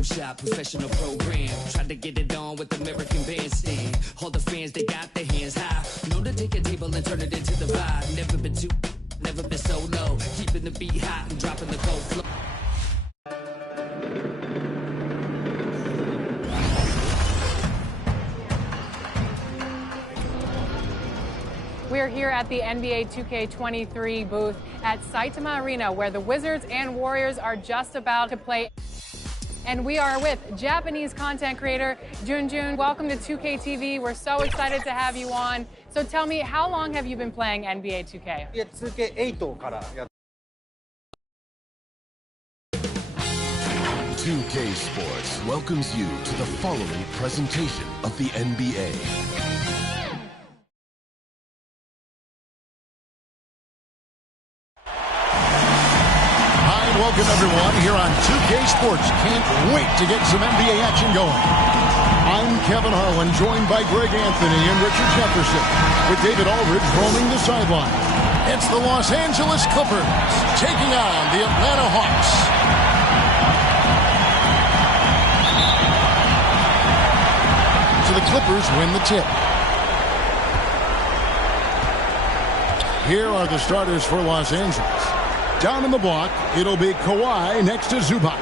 close shop, professional program. Tried to get it on with American Bandstand. All the fans, they got their hands high. Know to take a table and turn it into the vibe. Never been too, never been so low. Keeping the beat hot and dropping the cold flow. We're here at the NBA 2K23 booth at Saitama Arena, where the Wizards and Warriors are just about to play. And we are with Japanese content creator Junjun. Welcome to 2K TV. We're so excited to have you on. So tell me, how long have you been playing NBA 2K? 2K8 からやっ 2K Sports welcomes you to the following presentation of the NBA. Welcome everyone here on 2K Sports. Can't wait to get some NBA action going. I'm Kevin Harlan, joined by Greg Anthony and Richard Jefferson, with David Aldridge roaming the sideline. It's the Los Angeles Clippers taking on the Atlanta Hawks. So the Clippers win the tip. Here are the starters for Los Angeles. Down in the block, it'll be Kawhi next to Zubac.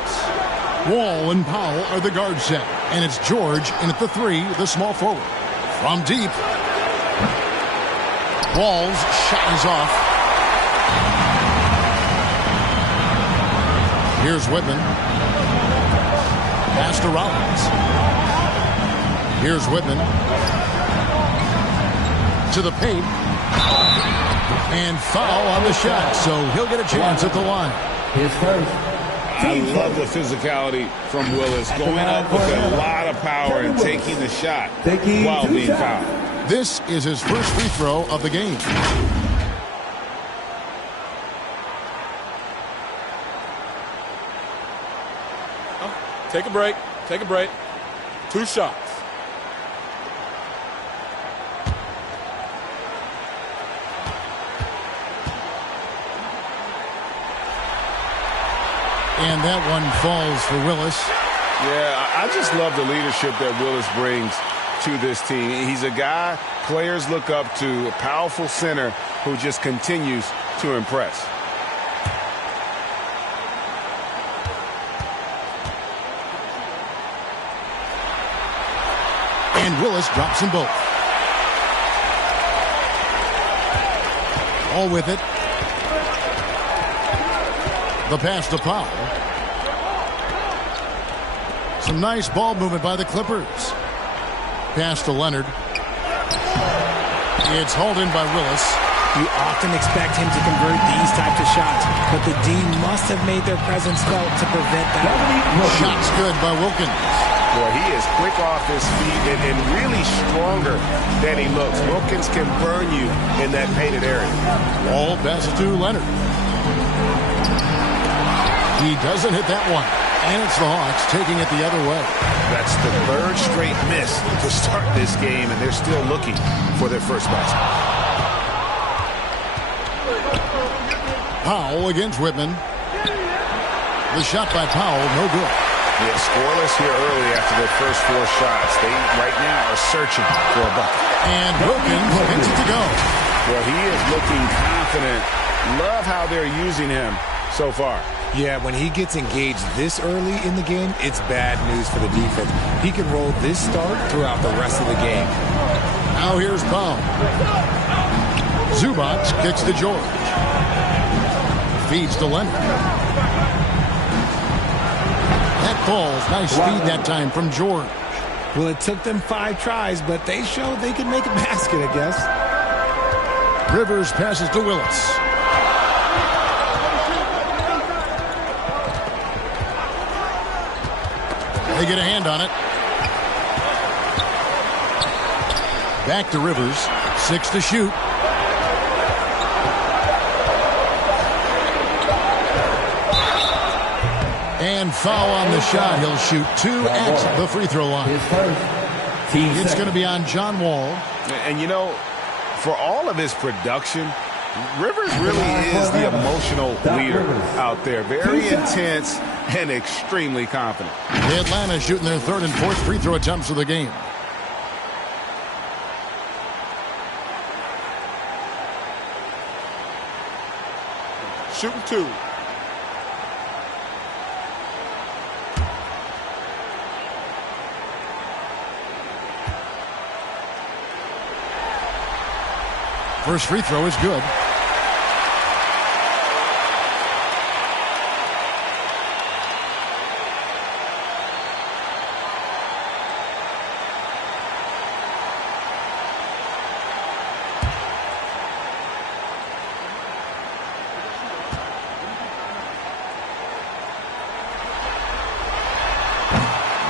Wall and Powell are the guard set. And it's George in at the 3, the small forward. From deep. Wall's shot is off. Here's Whitman. Pass to Rollins. Here's Whitman. To the paint. And foul on the shot, so he'll get a chance at the line. His first. I love the physicality from Willis, going up with a lot of power and taking the shot while being fouled. This is his first free throw of the game. Take a break. Take a break. 2 shots. And that one falls for Willis. Yeah, I just love the leadership that Willis brings to this team. He's a guy players look up to, a powerful center who just continues to impress. And Willis drops them both. All with it. The pass to Powell. Some nice ball movement by the Clippers. Pass to Leonard. It's hauled in by Willis. You often expect him to convert these types of shots, but the D must have made their presence felt to prevent that. Shot's good by Wilkins. Boy, he is quick off his feet and really stronger than he looks. Wilkins can burn you in that painted area. Ball passes to Leonard. He doesn't hit that one. And it's the Hawks taking it the other way. That's the 3rd straight miss to start this game, and they're still looking for their first basket. Powell against Whitman. The shot by Powell, no good. Yeah, scoreless here early after their first 4 shots. They right now are searching for a bucket. And Wilkins gets it to go. Well, he is looking confident. Love how they're using him so far. Yeah, when he gets engaged this early in the game, it's bad news for the defense. He can roll this start throughout the rest of the game. Now here's Powell. Zubac kicks to George. Feeds to Leonard. That falls. Nice feed that time from George. Well, it took them 5 tries, but they showed they could make a basket, I guess. Rivers passes to Willis. They get a hand on it. Back to Rivers. 6 to shoot. And foul on the shot. He'll shoot 2 at the free throw line. It's going to be on John Wall. And, you know, for all of his production, Rivers really is the emotional leader out there. Very intense and extremely confident. Atlanta shooting their third and fourth free throw attempts of the game. Shooting 2. First free throw is good.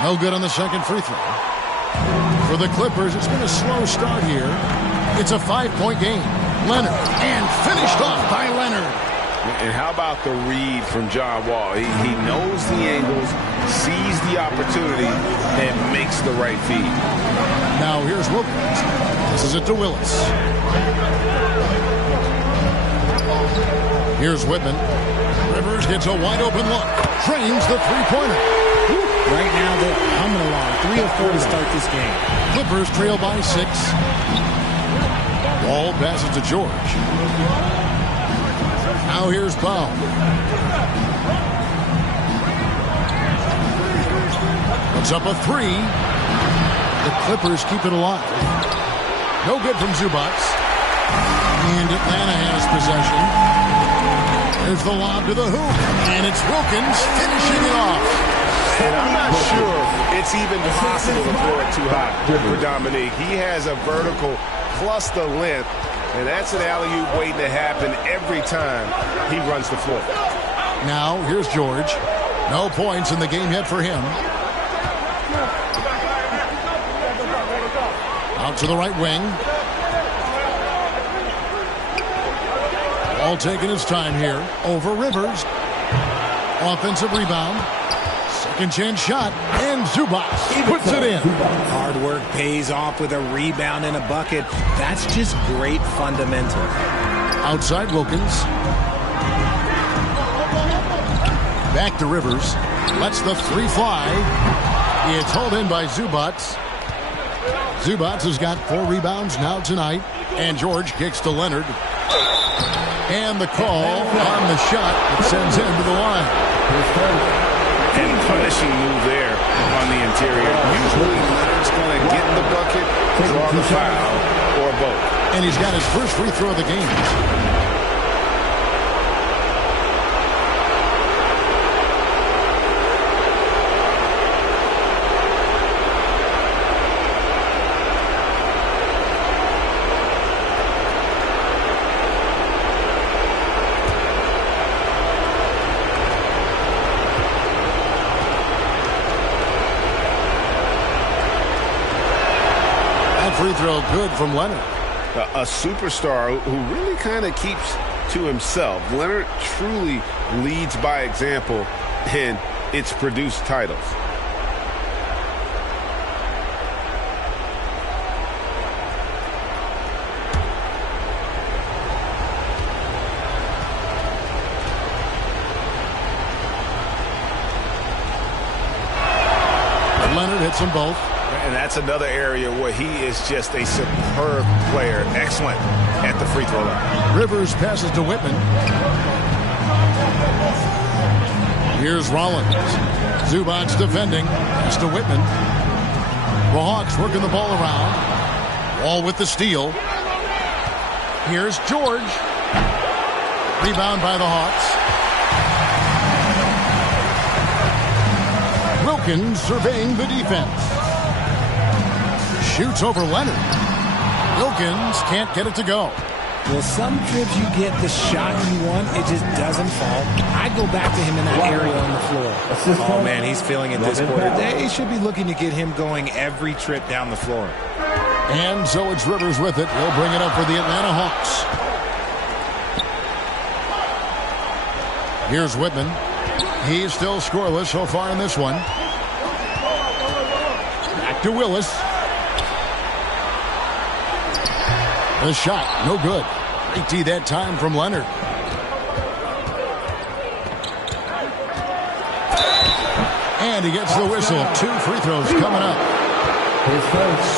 No good on the second free throw. For the Clippers, it's been a slow start here. It's a 5-point game. Leonard, and finished off by Leonard. And how about the read from John Wall? He knows the angles, sees the opportunity, and makes the right feed. Now here's Wilkins. This is it to Willis. Here's Whitman. Rivers gets a wide open look. Trains the three-pointer. Right now they're coming along. 3 of 4 to start this game. Clippers trail by 6. Ball passes to George. Now here's Powell. Puts up a 3. The Clippers keep it alive. No good from Zubac. And Atlanta has possession. There's the lob to the hoop. And it's Wilkins finishing it off. And I'm not sure it's even possible to throw it too high for Dominique. He has a vertical plus the length, and that's an alley-oop waiting to happen every time he runs the floor. Now, here's George. No points in the game yet for him. Out to the right wing. All taking his time here. Over Rivers. Offensive rebound. Second chance shot, and Zubac puts it in. Hard work pays off with a rebound and a bucket. That's just great fundamental. Outside Wilkins. Back to Rivers. Lets the 3 fly. It's hauled in by Zubac. Zubac has got 4 rebounds now tonight. And George kicks to Leonard. And the call on the shot that sends him to the line. And punishing move there on the interior. Usually Leonard's going to get in the bucket, draw the foul, or both. And he's got his first free throw of the game. Free throw good from Leonard. A superstar who really kind of keeps to himself. Leonard truly leads by example, and it's produced titles. Leonard hits them both. And that's another area where he is just a superb player. Excellent at the free throw line. Rivers passes to Whitman. Here's Rollins. Zubac defending. Pass to Whitman. The Hawks working the ball around. Wall with the steal. Here's George. Rebound by the Hawks. Wilkins surveying the defense. Shoots over Leonard. Wilkins can't get it to go. Well, some trips you get the shot you want, it just doesn't fall. I go back to him in that area on the floor. Oh, man, he's feeling it this quarter. They should be looking to get him going every trip down the floor. And so it's Rivers with it. He'll bring it up for the Atlanta Hawks. Here's Whitman. He's still scoreless so far in this one. Back to Willis. The shot, no good. Straight D that time from Leonard. And he gets the whistle. 2 free throws coming up.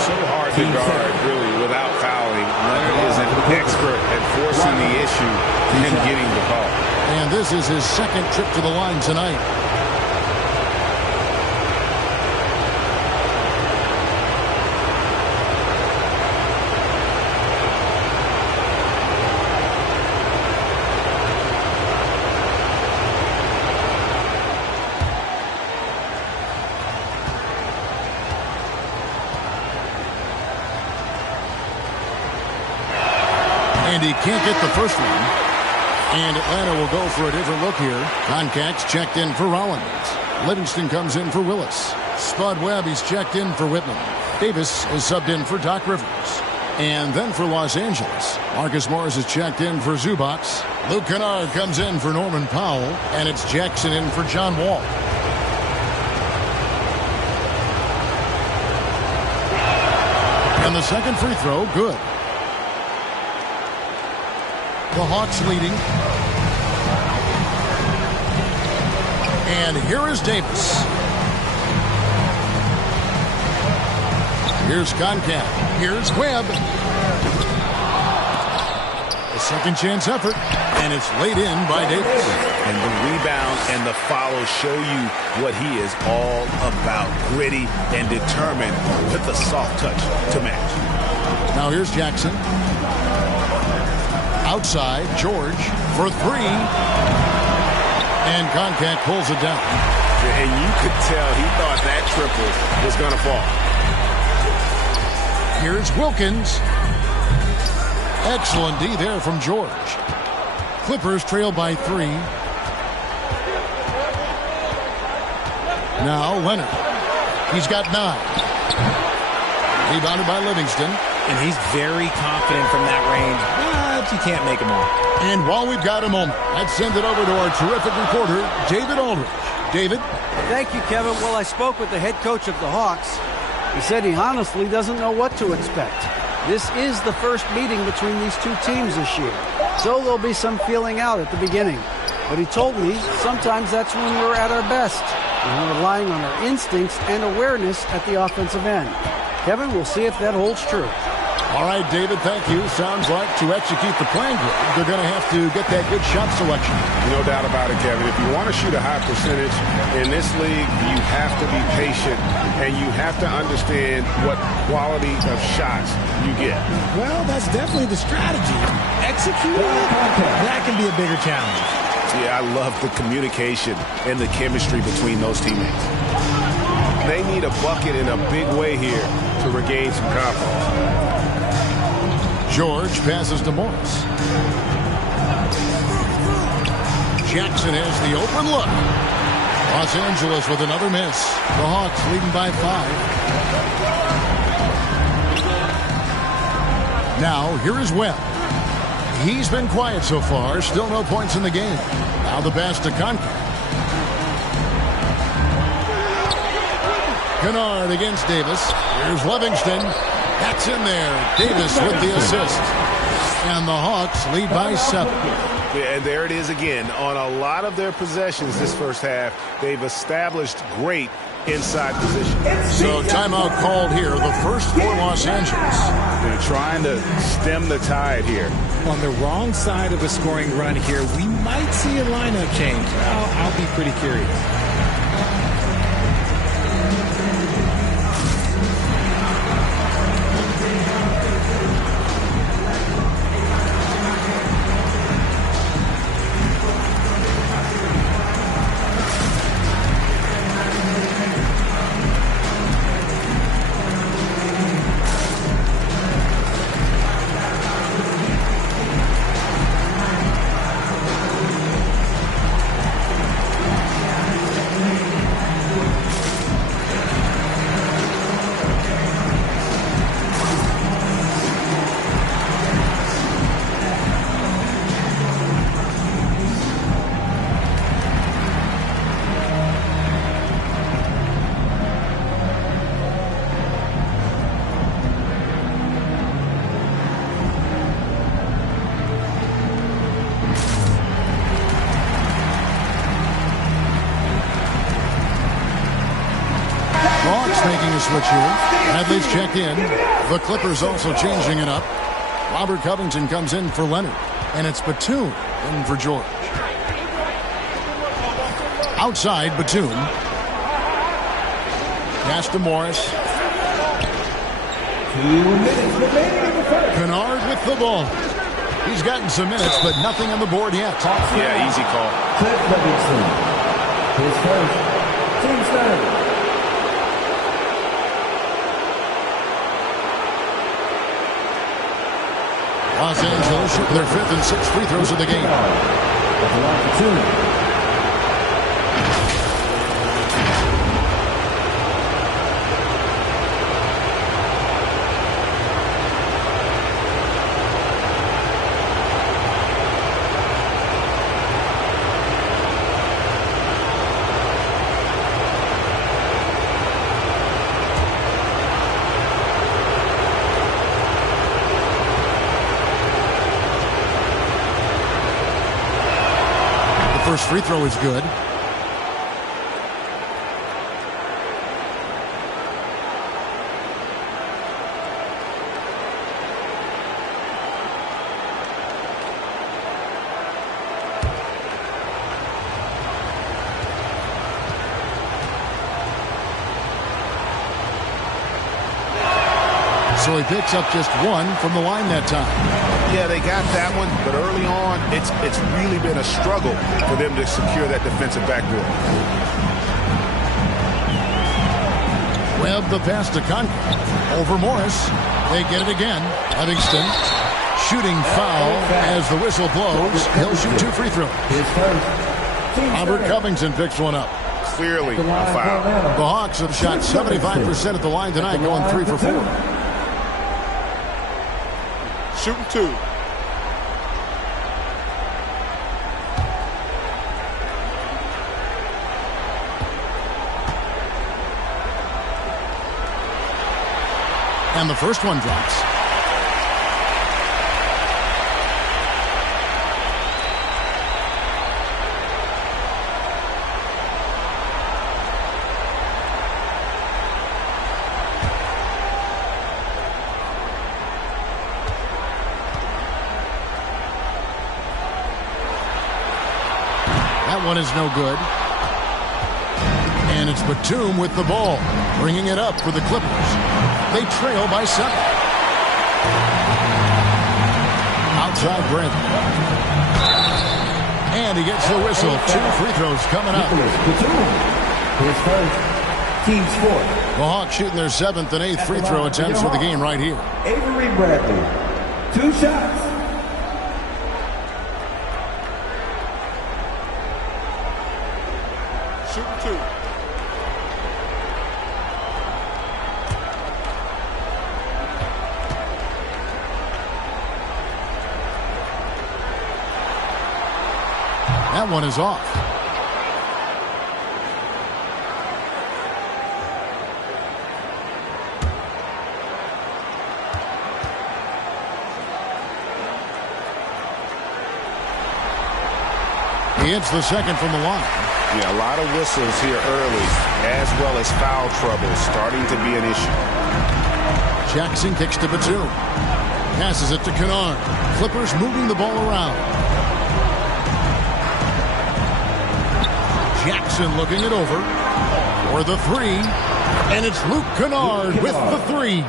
So hard to guard, really, without fouling. Leonard is an expert at forcing the issue and getting the call. And this is his second trip to the line tonight. And he can't get the first one. And Atlanta will go for a different look here. Concax checked in for Rollins. Livingston comes in for Willis. Spud Webb, he's checked in for Whitman. Davis is subbed in for Doc Rivers. And then for Los Angeles, Marcus Morris is checked in for Zubac. Luke Kennard comes in for Norman Powell. And it's Jackson in for John Wall. And the second free throw, good. The Hawks leading. And here is Davis. Here's Concat. Here's Webb. A second chance effort. And it's laid in by Davis. And the rebound and the follow show you what he is all about. Gritty and determined with the soft touch to match. Now here's Jackson. Outside, George for 3. And Concat pulls it down. And you could tell he thought that triple was going to fall. Here's Wilkins. Excellent D there from George. Clippers trail by 3. Now Leonard. He's got 9. Rebounded by Livingston. And he's very confident from that range, but you can't make them all. And while we've got a moment, let's send it over to our terrific reporter, David Aldridge. David? Thank you, Kevin. Well, I spoke with the head coach of the Hawks. He said he honestly doesn't know what to expect. This is the first meeting between these two teams this year, so there'll be some feeling out at the beginning. But he told me sometimes that's when we're at our best, and we're relying on our instincts and awareness at the offensive end. Kevin, we'll see if that holds true. All right, David, thank you. Sounds like to execute the plan good, they're going to have to get that good shot selection. No doubt about it, Kevin. If you want to shoot a high percentage in this league, you have to be patient, and you have to understand what quality of shots you get. Well, that's definitely the strategy. Execute it, that can be a bigger challenge. Yeah, I love the communication and the chemistry between those teammates. They need a bucket in a big way here to regain some confidence. George passes to Morris. Jackson has the open look. Los Angeles with another miss. The Hawks leading by 5. Now, here is Webb. He's been quiet so far. Still no points in the game. Now the pass to Concat. Kennard against Davis. Here's Livingston. That's in there. Davis with the assist. And the Hawks lead by 7. Yeah, and there it is again. On a lot of their possessions this first half, they've established great inside position. So timeout called here. The first for Los Angeles. They're trying to stem the tide here. On the wrong side of a scoring run here, we might see a lineup change. I'll be pretty curious. making a switch here. Bradley's checked in. The Clippers also changing it up. Robert Covington comes in for Leonard. And it's Batum in for George. Outside, Batum. Pass to Morris. 2 minutes remaining in the first. Kennard with the ball. He's gotten some minutes, but nothing on the board yet. Yeah, easy call. Cliff Livingston. His first. Team third. Los Angeles shooting their 5th and 6th free throws of the game. At the line for 2. First free throw is good. So he picks up just 1 from the line that time. Yeah, they got that one, but early on, it's really been a struggle for them to secure that defensive backboard. Webb the pass to Conklin. Over Morris. They get it again. Livingston. Shooting foul as the whistle blows. He'll shoot 2 free throws. Robert Covington picks one up. Clearly a foul. The Hawks have shot 75% at the line tonight, going 3 for 4. Shooting 2. And the first one drops. That one is no good. And it's Batum with the ball, bringing it up for the Clippers. They trail by 7. Outside Brent. And he gets the whistle. 2 free throws coming up. His first. Team's 4th. The Hawks shooting their 7th and 8th free throw attempts for the game right here. Avery Bradley. 2 shots. Shooting 2. That one is off. He hits the second from the line. Yeah, a lot of whistles here early, as well as foul trouble starting to be an issue. Jackson kicks to Batum. Passes it to Kennard. Clippers moving the ball around. Jackson looking it over for the 3. And it's Luke Kennard with the 3.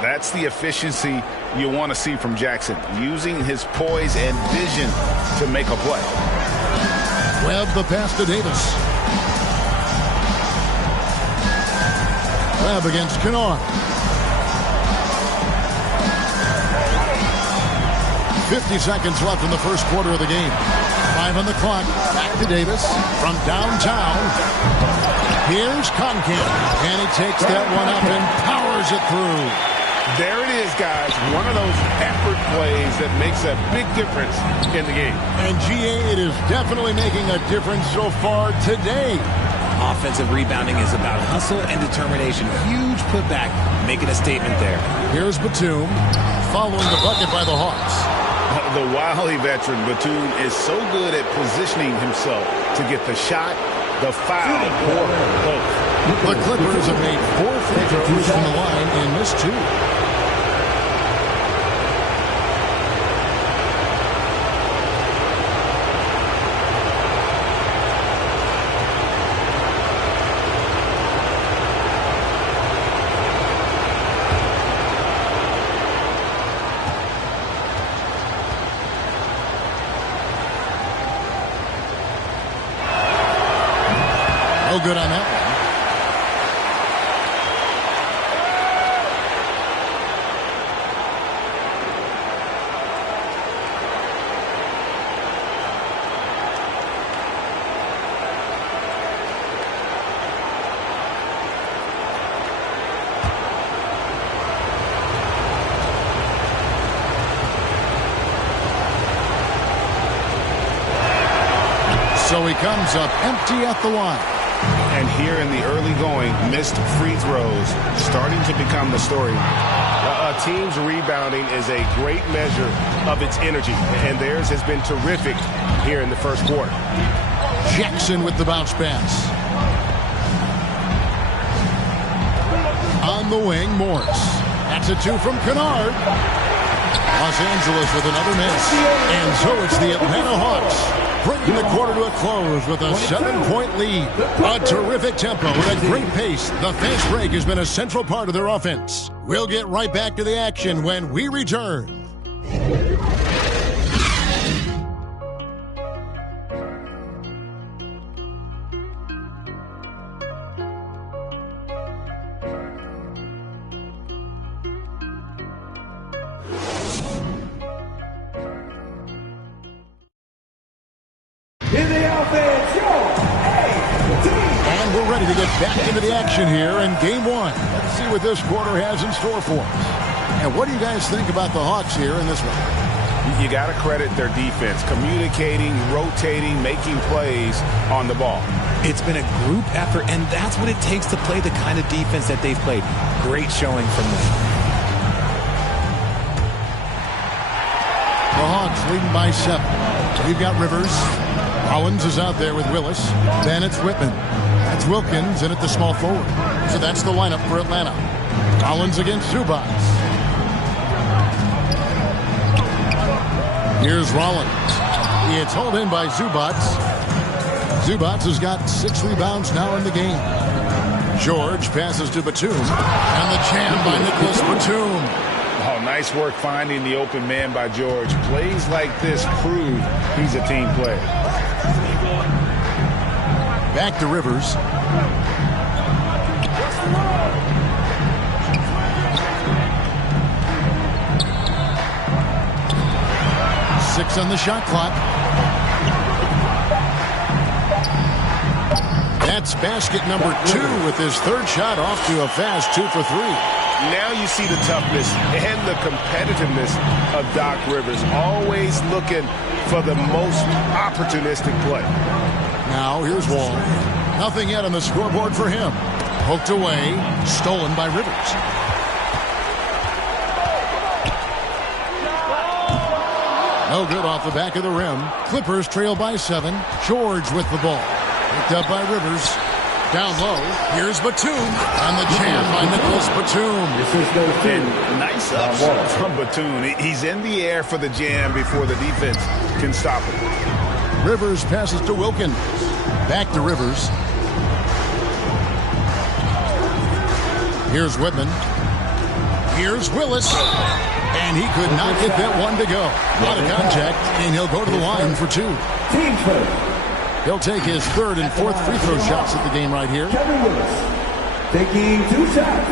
That's the efficiency you want to see from Jackson, using his poise and vision to make a play. Webb the pass to Davis. Webb against Kennard. 50 seconds left in the first quarter of the game. 5 on the clock. Back to Davis from downtown. Here's Conklin. And he takes that one up and powers it through. There it is, guys. One of those effort plays that makes a big difference in the game. And GA, it is definitely making a difference so far today. Offensive rebounding is about hustle and determination. Huge putback, making a statement there. Here's Batum following the bucket by the Hawks. The wily veteran Batum is so good at positioning himself to get the shot the foul for both. The Clippers have made 4 free throws from the line and missed 2. No good on that one. So he comes up empty at the line. And here in the early going, missed free throws starting to become the story. A team's rebounding is a great measure of its energy, and theirs has been terrific here in the first quarter. Jackson with the bounce pass. On the wing, Morris. That's a 2 from Kennard. Los Angeles with another miss. And so it's the Atlanta Hawks bringing the quarter to a close with a 7-point lead. A terrific tempo with a great pace. The fast break has been a central part of their offense. We'll get right back to the action when we return. And we're ready to get back into the action here in Game 1. Let's see what this quarter has in store for us. And what do you guys think about the Hawks here in this one? You got to credit their defense, communicating, rotating, making plays on the ball. It's been a group effort, and that's what it takes to play the kind of defense that they've played. Great showing from them. The Hawks leading by 7. We've got Rivers. Collins is out there with Willis. Then it's Whitman. That's Wilkins in at the small forward. So that's the lineup for Atlanta. Collins against Zubac. Here's Rollins. It's hauled in by Zubac. Zubac has got 6 rebounds now in the game. George passes to Batum. And the jam by Nicholas Batum. Oh, nice work finding the open man by George. Plays like this prove he's a team player. Back to Rivers. Six on the shot clock. That's basket number 2 with his 3rd shot off to a fast 2 for 3. Now you see the toughness and the competitiveness of Doc Rivers, always looking for the most opportunistic play. Now here's Wall. Nothing yet on the scoreboard for him. Poked away, stolen by Rivers. No good off the back of the rim. Clippers trail by 7. George with the ball. Picked up by Rivers. Down low, here's Batum, and the jam by Nicholas Batum. Nice up from Batum. He's in the air for the jam before the defense can stop him. Rivers passes to Wilkins. Back to Rivers. Here's Whitman. Here's Willis. And he could not get that one to go. A lot of contact, and he'll go to the line for 2. He'll take his 3rd and 4th free throw shots at the game right here. Kevin Willis taking 2 shots.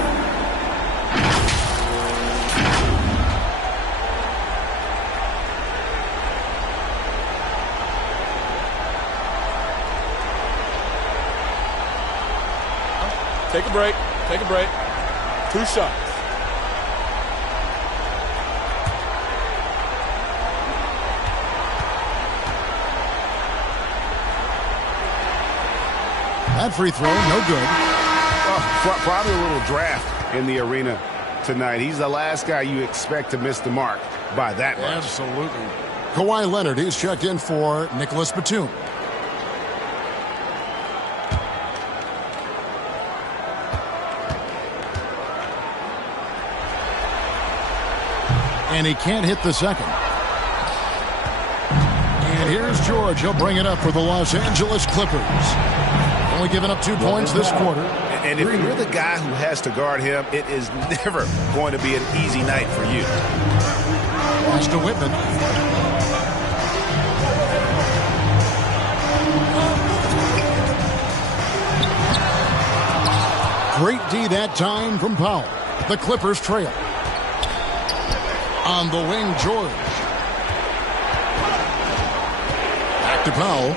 Take a break. Take a break. 2 shots. That free throw, no good. Probably a little draft in the arena tonight. He's the last guy you expect to miss the mark by that much. Absolutely. Kawhi Leonard is checked in for Nicholas Batum. And he can't hit the second. And here's George. He'll bring it up for the Los Angeles Clippers. Only giving up 2 points this quarter. And if you're the guy who has to guard him, it is never going to be an easy night for you. Pass to Whitman. Great D that time from Powell. The Clippers trail. On the wing, George. Back to Powell.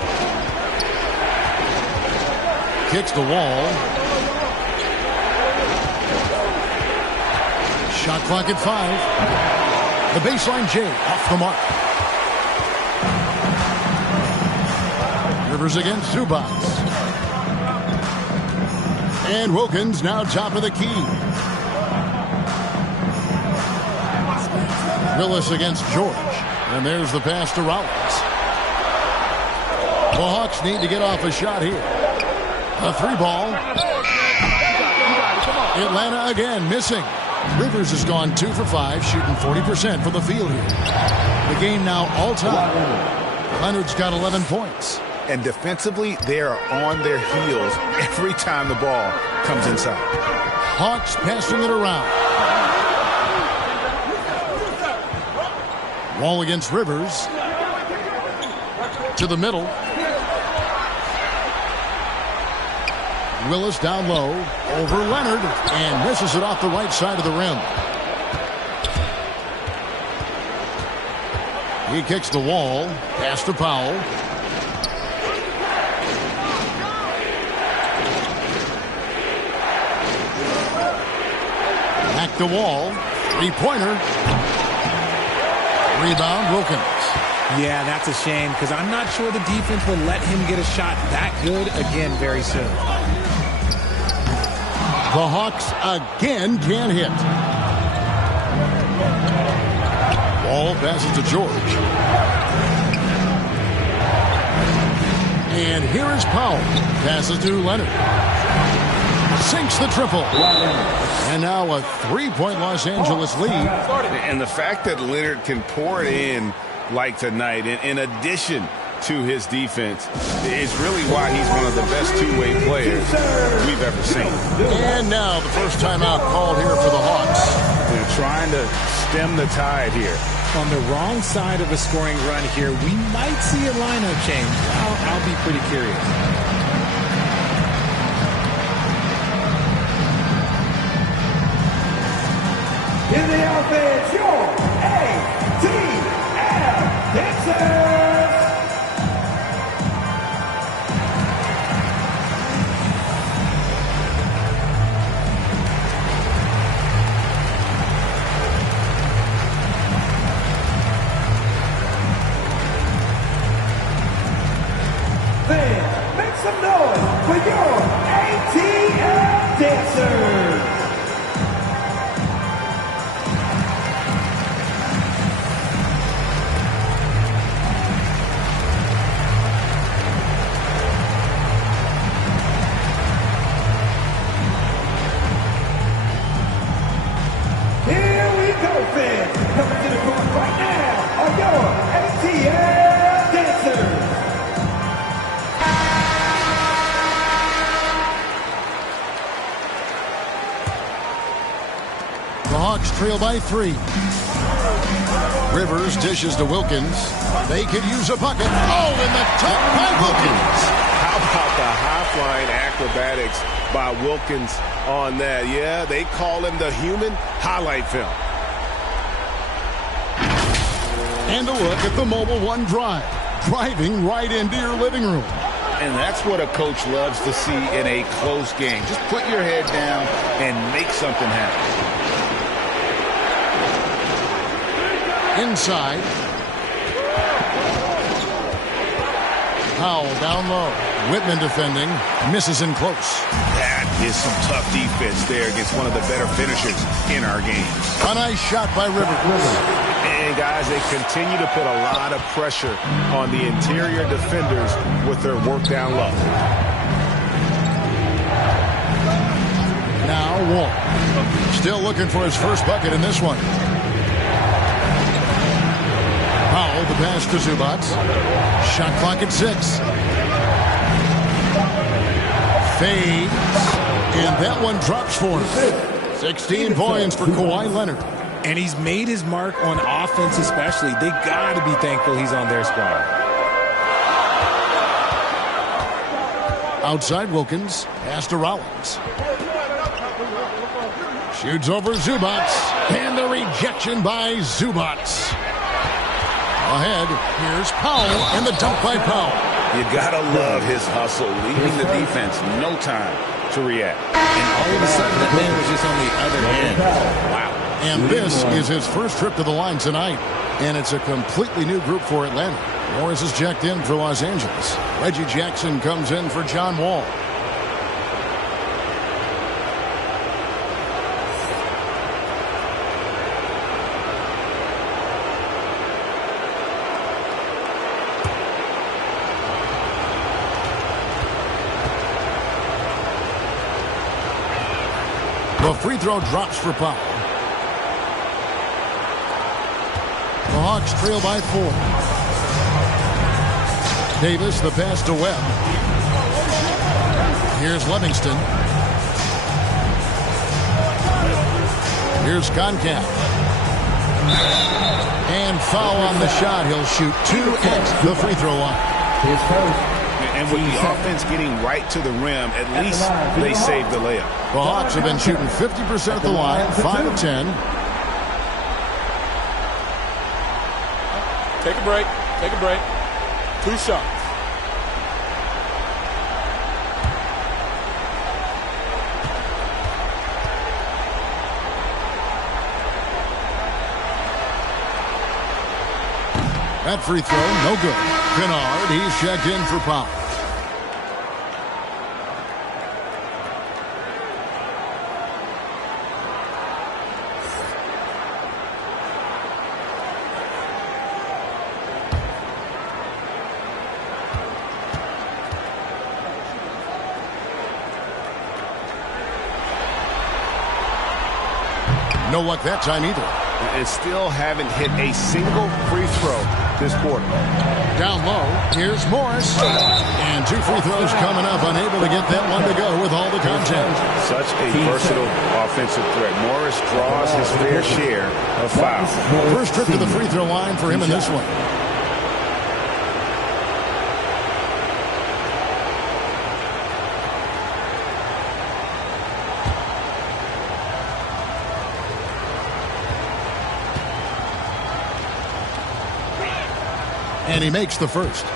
Kicks the wall. Shot clock at 5. The baseline J off the mark. Rivers against Zubats. And Wilkins now top of the key. Willis against George. And there's the pass to Rollins. The Hawks need to get off a shot here. A 3-ball. Atlanta again missing. Rivers has gone 2 for 5, shooting 40% from the field here. The game now all-time. Leonard's got 11 points. And defensively, they are on their heels every time the ball comes inside. Hawks passing it around. Wall against Rivers. To the middle. Willis down low. Over Leonard. And misses it off the right side of the rim. He kicks the wall. Pass to Powell. Back to Wall. 3-pointer. Rebound, Wilkins. Yeah, that's a shame because I'm not sure the defense will let him get a shot that good again very soon. The Hawks again can't hit. Wall passes to George. And here is Powell. Passes to Leonard. Sinks the triple. And now a 3-point Los Angeles lead. And the fact that Leonard can pour it in like tonight, in addition to his defense, is really why he's one of the best two-way players we've ever seen. And now the first timeout called here for the Hawks. They're trying to stem the tide here. On the wrong side of a scoring run here, we might see a lineup change. I'll be pretty curious. In the offense, your ATL Dancers! Then make some noise for your ATL Dancers! Coming to the court right now are your ATL Dancers. The Hawks trail by 3. Rivers dishes to Wilkins. They could use a bucket. Oh, and the dunk by Wilkins. How about the high-flying acrobatics by Wilkins on that? Yeah, they call him the human highlight film. And a look at the Mobile One drive. Driving right into your living room. And that's what a coach loves to see in a close game. Just put your head down and make something happen. Inside. Powell down low. Whitman defending. Misses in close. That is some tough defense there against one of the better finishers in our game. A nice shot by Rivers. And guys, they continue to put a lot of pressure on the interior defenders with their work down low. Now Wall. Still looking for his first bucket in this one. pass to Zubac. Shot clock at 6. Fades. And that one drops for him. 16 points for Kawhi Leonard. And he's made his mark on offense especially. They got to be thankful he's on their squad. Outside Wilkins. Pass to Rollins. Shoots over Zubac. And the rejection by Zubac. Ahead, here's Powell, and the dunk by Powell. You gotta love his hustle, leaving the defense no time to react. And all of a sudden, that man was just on the other end. Wow. And this is his first trip to the line tonight. And it's a completely new group for Atlanta. Morris is checked in for Los Angeles. Reggie Jackson comes in for John Wall. The free throw drops for Powell. The Hawks trail by 4. Davis, the pass to Webb. Here's Livingston. Here's Concacaf. And foul on the shot. He'll shoot 2 at the free throw line. And with the offense getting right to the rim, at least they saved the layup. The Hawks have been shooting 50% at the line, 5 of 10. Take a break. Take a break. 2 shots. That free throw, no good. Kennard, he's checked in for Powell. No luck that time either. And still haven't hit a single free throw this quarter. Down low, here's Morris. And 2 free throws coming up, unable to get that one to go with all the contact. Such a versatile offensive threat. Morris draws his fair share of fouls. First trip to the free throw line for him in this one. And he makes the first.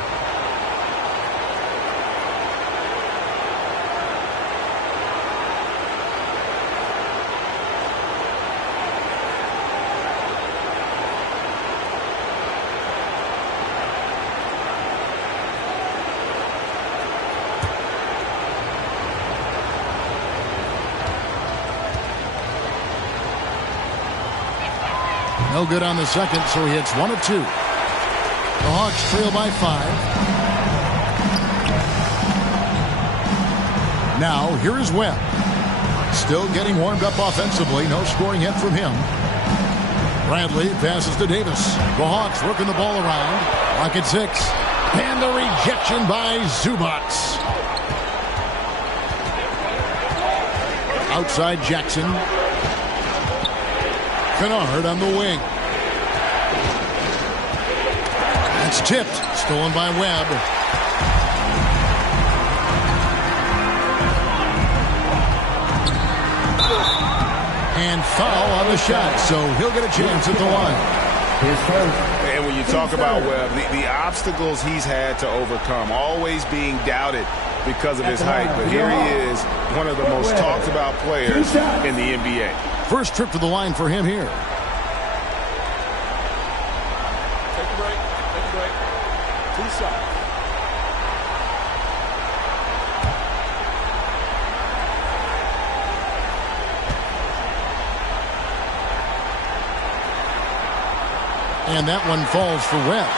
No good on the second, so he hits 1 of 2. The Hawks trail by 5. Now, here is Webb. Still getting warmed up offensively. No scoring yet from him. Bradley passes to Davis. The Hawks working the ball around. Clock at 6. And the rejection by Zubac. Outside Jackson. Kennard on the wing. It's tipped. Stolen by Webb. And foul on the shot, so he'll get a chance at the line. And when you talk about Webb, the obstacles he's had to overcome, always being doubted because of his height. But here he is, one of the most talked about players in the NBA. First trip to the line for him here. Take a break. Take a break. 2 shots. And that one falls for Webb.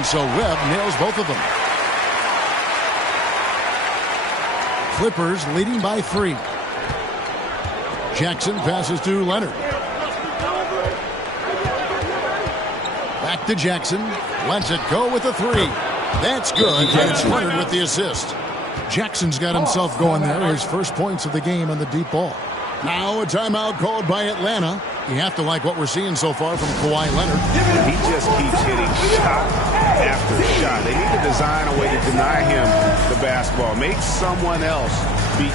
And so Webb nails both of them. Clippers leading by 3. Jackson passes to Leonard. Back to Jackson. Lets it go with a 3. That's good. And it's Leonard with the assist. Jackson's got himself going there. His first points of the game on the deep ball. Now a timeout called by Atlanta. You have to like what we're seeing so far from Kawhi Leonard. He just keeps hitting shot after shot. They need to design a way to deny him the basketball. Make someone else beat.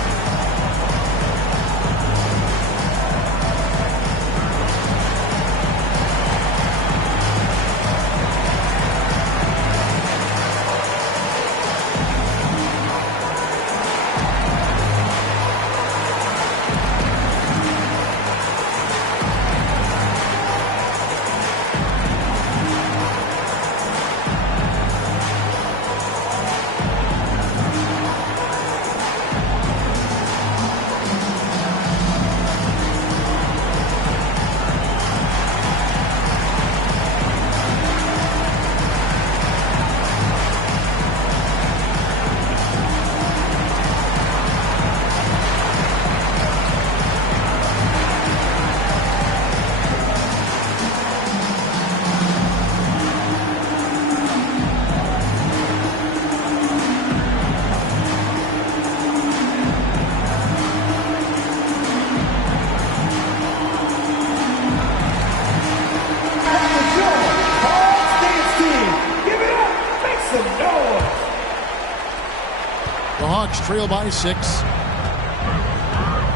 Trail by 6.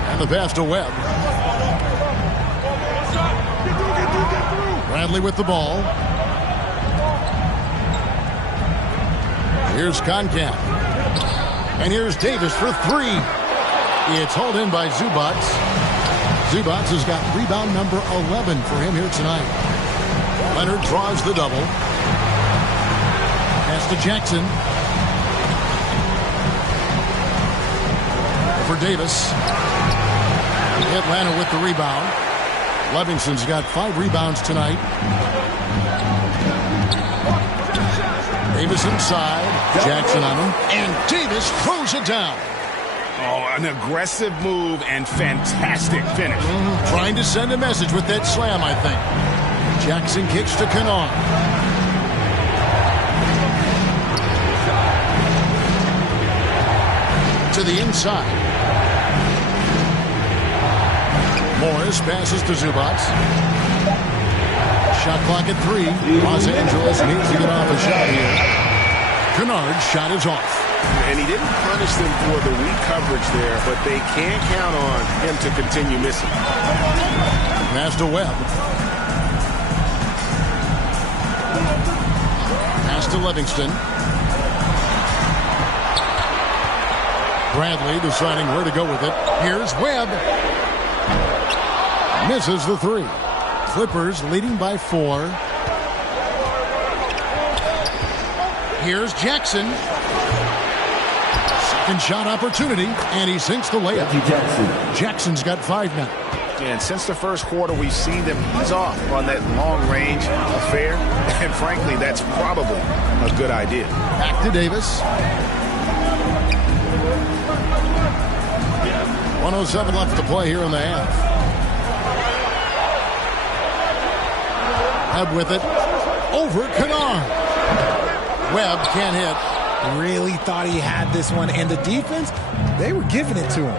And the pass to Webb. Bradley with the ball. Here's Concat. And here's Davis for 3. It's hauled in by Zubats. Zubats has got rebound number 11 for him here tonight. Leonard draws the double. Pass to Jackson. For Davis. Atlanta with the rebound. Livingston's got 5 rebounds tonight. Davis inside. Jackson on him. And Davis throws it down. Oh, an aggressive move and fantastic finish. Trying to send a message with that slam, I think. Jackson kicks to Kennard. To the inside. Morris passes to Zubats. Shot clock at 3. Los Angeles needs to get off a shot here. Kennard's shot is off. And he didn't punish them for the weak coverage there, but they can't count on him to continue missing. Pass to Webb. Pass to Livingston. Bradley deciding where to go with it. Here's Webb. Misses the 3. Clippers leading by 4. Here's Jackson. Second shot opportunity, and he sinks the layup. Jackson's got 5 now. And since the first quarter, we've seen them ease off on that long-range affair. And frankly, that's probably a good idea. Back to Davis. 1:07 left to play here in the half. Webb with it. Over Kennard. Webb can't hit. Really thought he had this one. And the defense, they were giving it to him.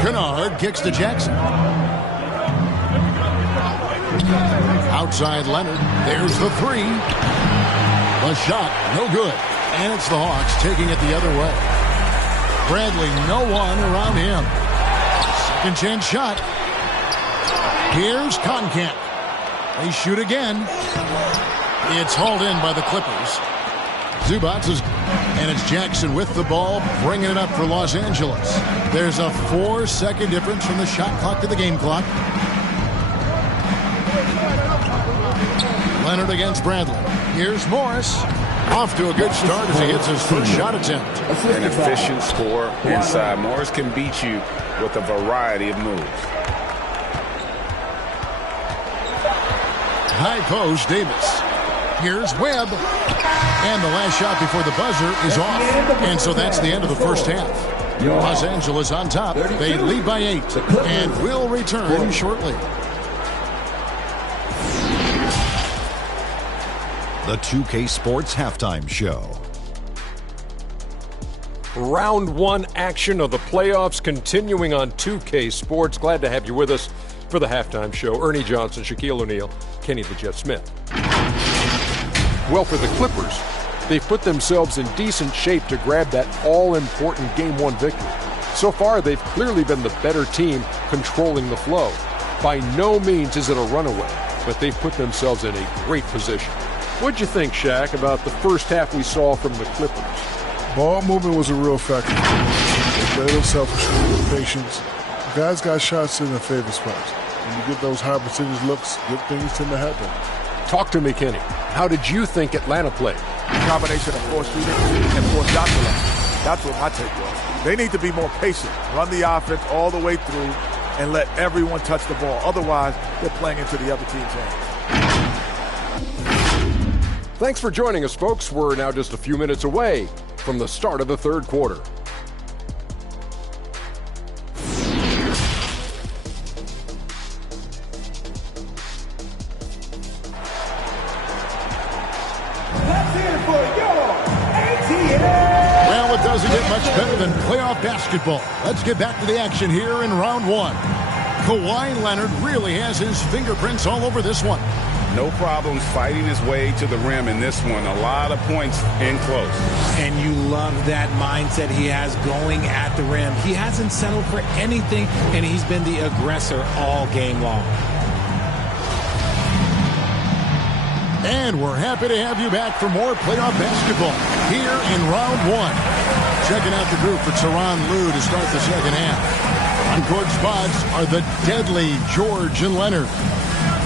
Kennard kicks to Jackson. Outside Leonard. There's the 3. The shot, no good. And it's the Hawks taking it the other way. Bradley, no one around him. Second chance shot. Here's Concat. They shoot again. It's hauled in by the Clippers. Zubats is, and it's Jackson with the ball, bringing it up for Los Angeles. There's a 4-second difference from the shot clock to the game clock. Leonard against Bradley. Here's Morris. Off to a good start as he hits his first shot attempt. An efficient score inside. Morris can beat you with a variety of moves. high post Davis. Here's Webb. And the last shot before the buzzer is off. And so that's the end of the first half. Los Angeles on top. They lead by 8 and will return shortly. The 2K Sports Halftime Show. Round 1 action of the playoffs continuing on 2K Sports. Glad to have you with us for the halftime show. Ernie Johnson, Shaquille O'Neal, Kenny the Jet Smith. Well, for the Clippers, they've put themselves in decent shape to grab that all-important Game 1 victory. So far, they've clearly been the better team controlling the flow. By no means is it a runaway, but they've put themselves in a great position. What'd you think, Shaq, about the first half we saw from the Clippers? Ball movement was a real factor. They played unselfishly with patience. The guys got shots in their favorite spots. When you get those high percentage looks, good things tend to happen. Talk to me, Kenny. How did you think Atlanta played? A combination of force shooting and force shot selection. That's what my take was. They need to be more patient, run the offense all the way through, and let everyone touch the ball. Otherwise, they're playing into the other team's hands. Thanks for joining us, folks. We're now just a few minutes away from the start of the third quarter. Well, it doesn't get much better than playoff basketball. Let's get back to the action here in round 1. Kawhi Leonard really has his fingerprints all over this one. No problems fighting his way to the rim in this one. A lot of points in close. And you love that mindset he has going at the rim. He hasn't settled for anything, and he's been the aggressor all game long. And we're happy to have you back for more playoff basketball here in round 1. Checking out the group for Tyronn Lue to start the second half. On court spots are the deadly George and Leonard.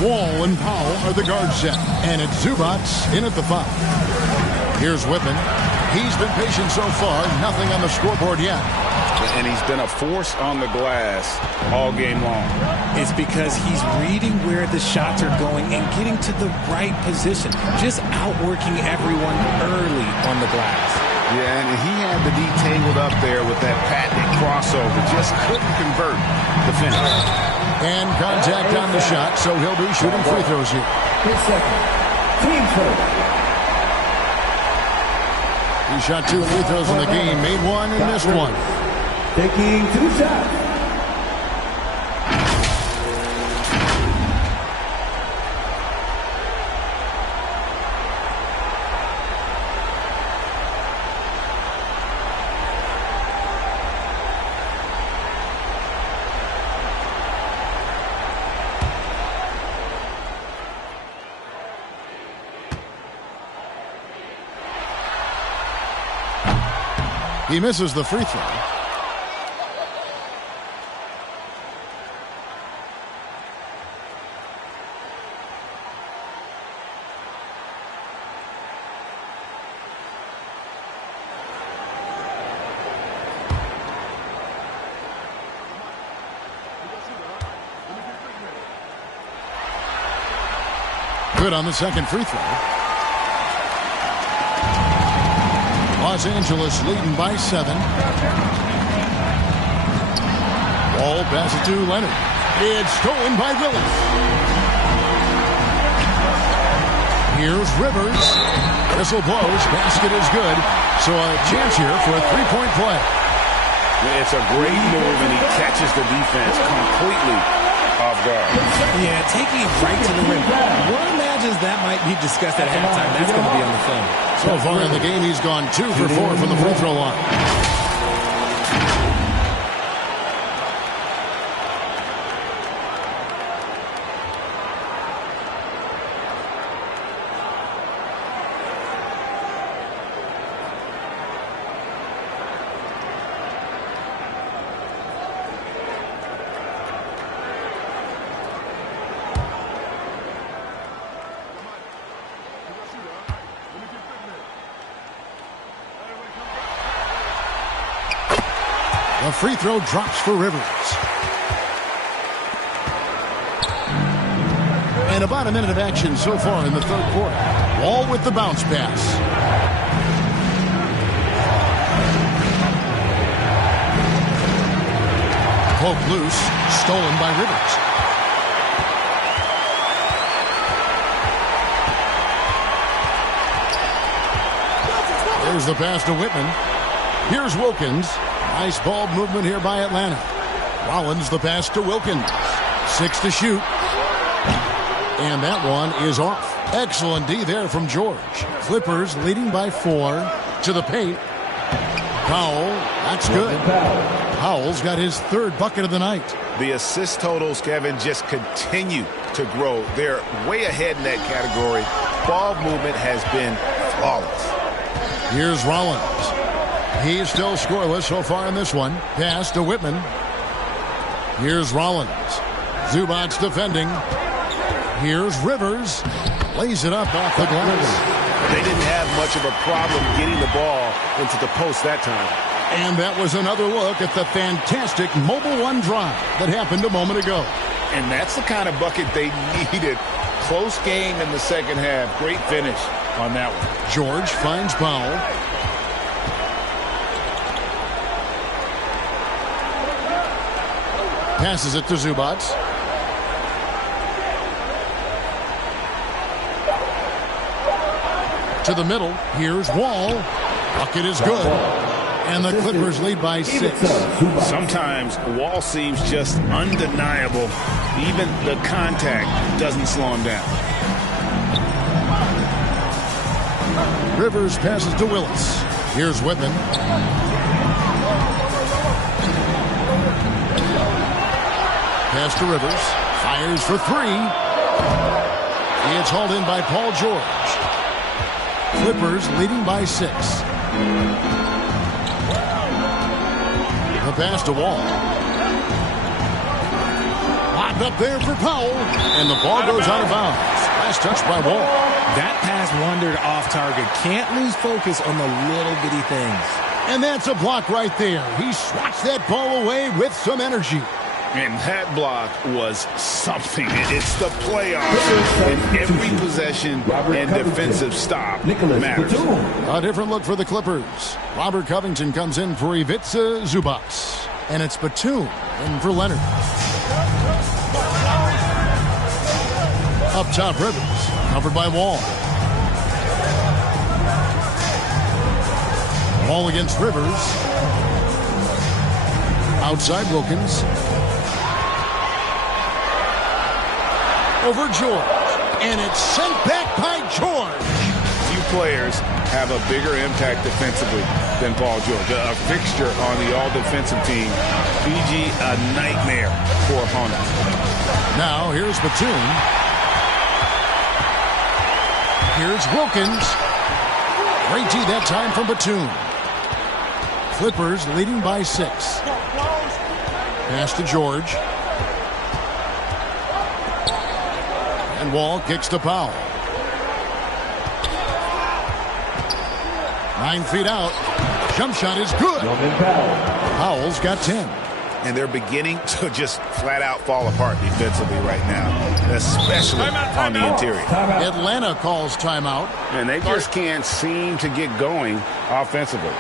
Wall and Powell are the guard set. And it's Zubac in at the 5. Here's Whippen. He's been patient so far. Nothing on the scoreboard yet. And he's been a force on the glass all game long. It's because he's reading where the shots are going and getting to the right position. Just outworking everyone early on the glass. Yeah, and he had the D tangled up there with that patented crossover. Just couldn't convert the finish. And contact on the shot, so he'll be shooting free throws here. His second. Team first. He shot 2 free throws in the game, made 1 and missed 1. Taking 2 shots. He misses the free throw. Good on the second free throw. Los Angeles leading by 7. Ball passes to Leonard. It's stolen by Willis. Here's Rivers. Whistle blows. Basket is good. So a chance here for a three-point play. It's a great move, and he catches the defense completely off guard. Yeah, taking it right to the rim. One imagines that might be discussed at halftime. That's going to be on the film. So far in the game, he's gone 2 for 4 from the free throw line. The free throw drops for Rivers. And about a minute of action so far in the third quarter. Wall with the bounce pass. Poke loose, stolen by Rivers. There's the pass to Whitman. Here's Wilkins. Nice ball movement here by Atlanta. Rollins the pass to Wilkins. 6 to shoot. And that one is off. Excellent D there from George. Clippers leading by 4 to the paint. Powell, that's good. Powell's got his third bucket of the night. The assist totals, Kevin, just continue to grow. They're way ahead in that category. Ball movement has been flawless. Here's Rollins. He's still scoreless so far in this one. Pass to Whitman. Here's Rollins. Zubac's defending. Here's Rivers. Lays it up off the glass. They didn't have much of a problem getting the ball into the post that time. And that was another look at the fantastic Mobile One drive that happened a moment ago. And that's the kind of bucket they needed. Close game in the second half. Great finish on that one. George finds Powell. Passes it to Zubac. To the middle. Here's Wall. Bucket is good. And the Clippers lead by 6. Sometimes Wall seems just undeniable. Even the contact doesn't slow him down. Rivers passes to Willis. Here's Whitman. Pass to Rivers. Fires for 3. It's hauled in by Paul George. Clippers leading by 6. The pass to Wall. Locked up there for Powell. And the ball goes out of bounds. Last touch by Wall. That pass wandered off target. Can't lose focus on the little bitty things. And that's a block right there. He swats that ball away with some energy. And that block was something. It's the playoffs. And every possession and defensive stop matters. A different look for the Clippers. Robert Covington comes in for Ivica Zubac. And it's Batum in for Leonard. Up top, Rivers. Covered by Wall. Wall against Rivers. Outside Wilkins. Over George. And it's sent back by George. Few players have a bigger impact defensively than Paul George. A fixture on the all-defensive team. PG, a nightmare for opponents. Now, here's Batum. Here's Wilkins. Great D that time from Batum. Clippers leading by 6. Pass to George. And Wall kicks to Powell. 9 feet out. Jump shot is good. Powell's got 10. And they're beginning to just flat out fall apart defensively right now, especially on the interior. Atlanta calls timeout. And they just can't seem to get going offensively.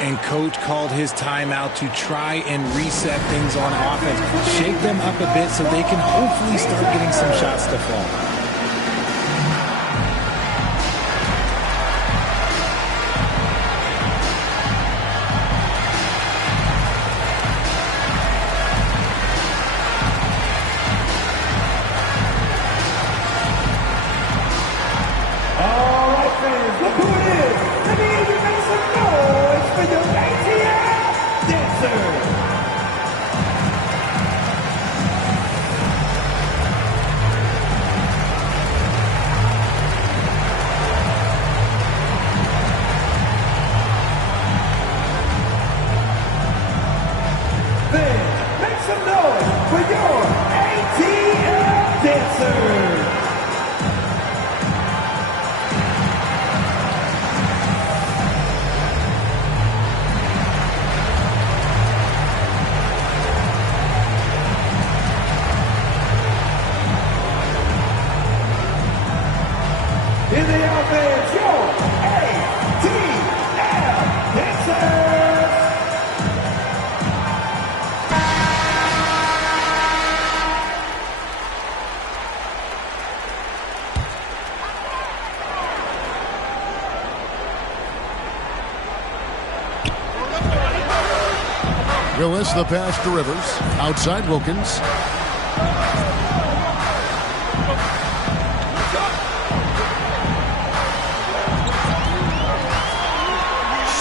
And coach called his timeout to try and reset things on offense. Shake them up a bit so they can hopefully start getting some shots to fall. Willis, the pass to Rivers. Outside Wilkins.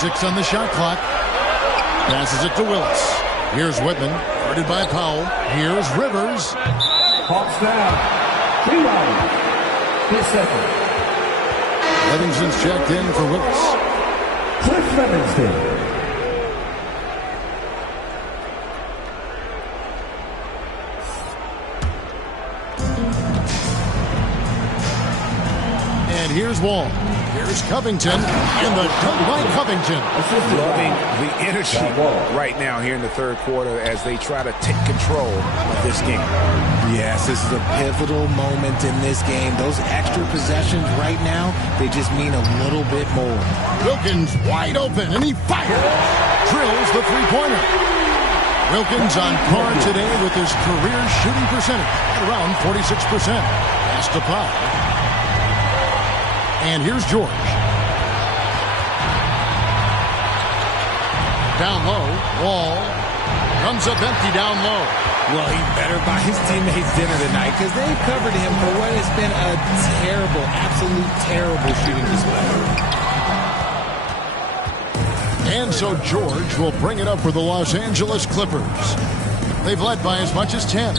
Six on the shot clock. Passes it to Willis. Here's Whitman. Guarded by Powell. Here's Rivers. Hawks down. 3-1. His second. Livingston's checked in for Willis. Cliff Livingston. And here's Wall. Here's Covington. And the dunk by Covington. Loving the energy right now here in the third quarter as they try to take control of this game. Yes, this is a pivotal moment in this game. Those extra possessions right now, they just mean a little bit more. Wilkins wide open, and he fires. Drills the three-pointer. Wilkins on par today with his career shooting percentage at around 46%. Pass to Powell. And here's George. Down low, Wall comes up empty down low. Well, he better buy his teammates dinner tonight because they've covered him for what has been a terrible, absolute terrible shooting display. And so George will bring it up for the Los Angeles Clippers. They've led by as much as 10.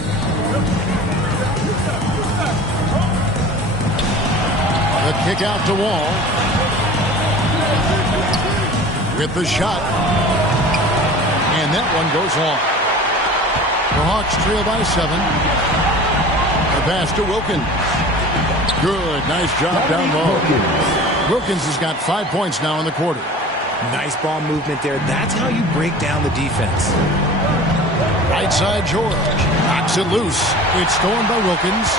The kick out to Wall. With the shot. And that one goes long. The Hawks trail by 7. The pass to Wilkins. Good. Nice job down low. Wilkins has got 5 points now in the quarter. Nice ball movement there. That's how you break down the defense. Right side George. Knocks it loose. It's stolen by Wilkins.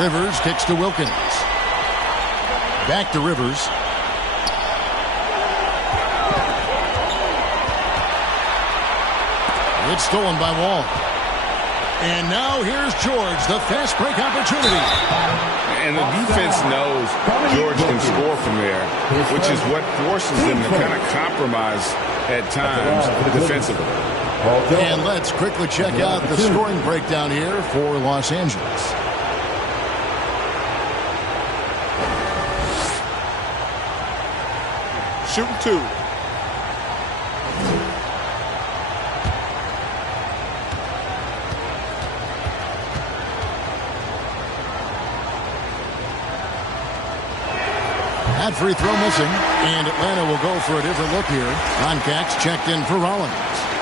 Rivers kicks to Wilkins. Back to Rivers. It's stolen by Wall. And now here's George, the fast break opportunity. And the defense knows George can score from there, which is what forces them to kind of compromise at times defensively. And let's quickly check out the scoring breakdown here for Los Angeles. Shooting 2. That free throw missing, and Atlanta will go for a different look here. Concax checked in for Rollins.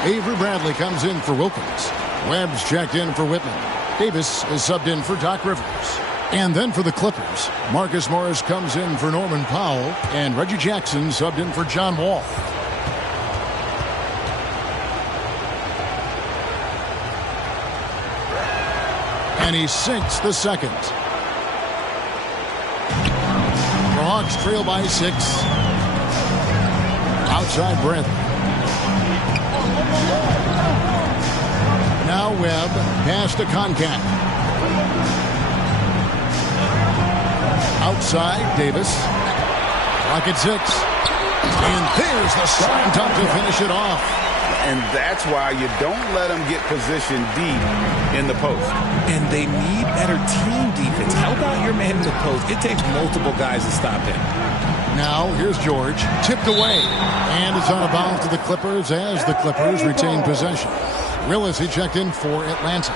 Avery Bradley comes in for Wilkins. Webb's checked in for Whitman. Davis is subbed in for Doc Rivers. And then for the Clippers, Marcus Morris comes in for Norman Powell, and Reggie Jackson subbed in for John Wall. And he sinks the second. The Hawks trail by 6. Outside Bradley. Now Webb, pass to Concat. Outside, Davis. Clock at 6. And there's the slam dunk to finish it off. And that's why you don't let them get positioned deep in the post. And they need better team defense. How about your man in the post? It takes multiple guys to stop him. Now, here's George. Tipped away. And it's out of bounds to the Clippers as the Clippers retain possession. Willis, he checked in for Atlanta.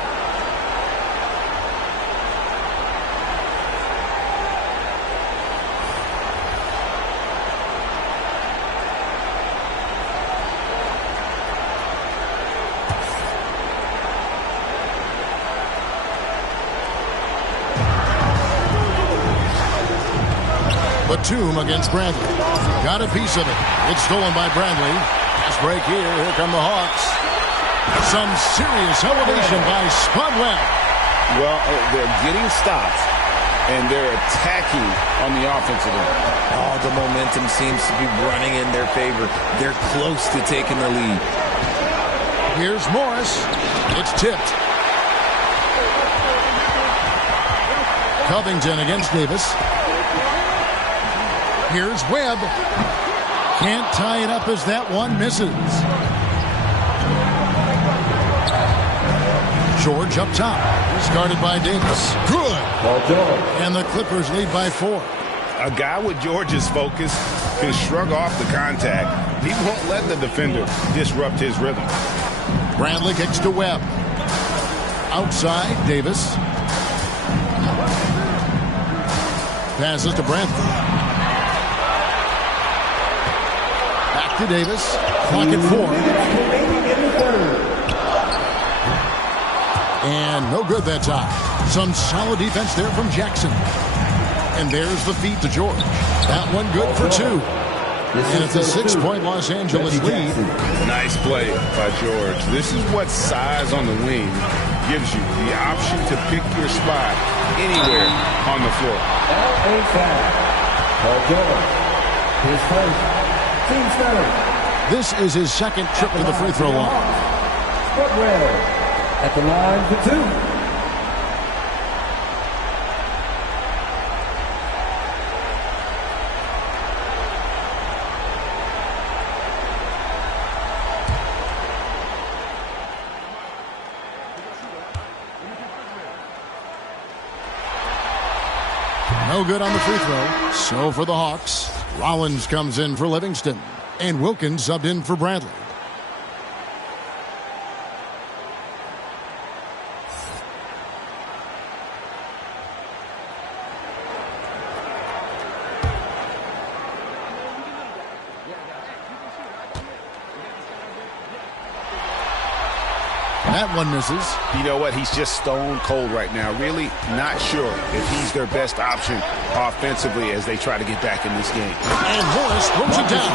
Batum against Bradley. Got a piece of it. It's stolen by Bradley. Fast break here. Here come the Hawks. Some serious elevation by Spud Webb. Well, they're getting stops, and they're attacking on the offensive end. Oh, the momentum seems to be running in their favor. They're close to taking the lead. Here's Morris. It's tipped. Covington against Davis. Here's Webb. Can't tie it up as that one misses. George up top. He's guarded by Davis. Good. And the Clippers lead by 4. A guy with George's focus can shrug off the contact. He won't let the defender disrupt his rhythm. Bradley kicks to Webb. Outside, Davis. Passes to Bradley. Back to Davis. Clock at 4. And no good that time. Some solid defense there from Jackson. And there's the feed to George. That one good for 2. And it's a 6-point Los Angeles lead. Nice play by George. This is what size on the wing gives you. The option to pick your spot anywhere on the floor. This is his second trip to the free throw line. At the line for 2. No good on the free throw. So for the Hawks, Rollins comes in for Livingston. And Wilkins subbed in for Bradley. That one misses. You know what? He's just stone cold right now. Really not sure if he's their best option offensively as they try to get back in this game. And Morris throws it down.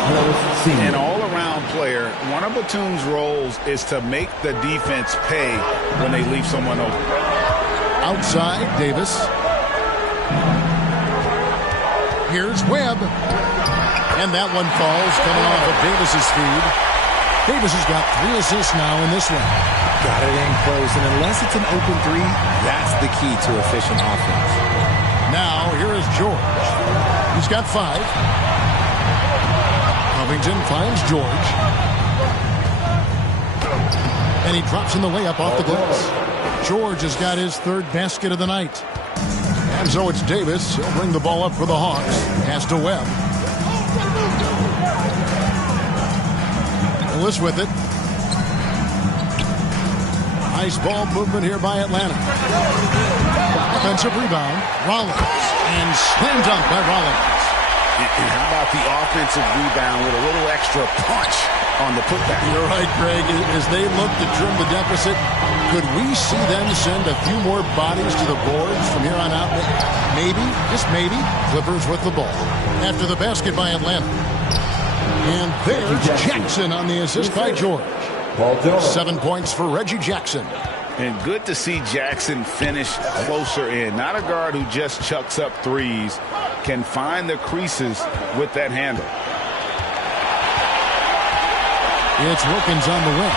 An all-around player. One of Batum's roles is to make the defense pay when they leave someone open. Outside, Davis. Here's Webb. And that one falls coming off of Davis's feed. Davis has got 3 assists now in this one. Got it in close, and unless it's an open 3, that's the key to efficient offense. Now, here is George. He's got 5. Covington finds George. And he drops in the layup off the glass. George has got his 3rd basket of the night. And so it's Davis. He'll bring the ball up for the Hawks. Pass to Webb. Willis with it. Nice ball movement here by Atlanta. Offensive rebound. Rollins. And slam dunk by Rollins. And how about the offensive rebound with a little extra punch on the putback? You're right, Greg. As they look to trim the deficit, could we see them send a few more bodies to the boards from here on out? Maybe, just maybe, Clippers with the ball. After the basket by Atlanta. And there's Jackson on the assist by George. 7 points for Reggie Jackson. And good to see Jackson finish closer in. Not a guard who just chucks up threes. Can find the creases with that handle. It's Wilkins on the wing.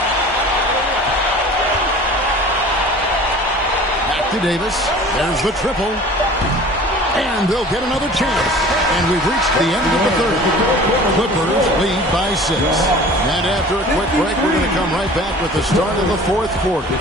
Back to Davis. There's the triple. And they'll get another chance. And we've reached the end of the 3rd. Clippers lead by 6. And after a quick break, we're going to come right back with the start of the 4th quarter.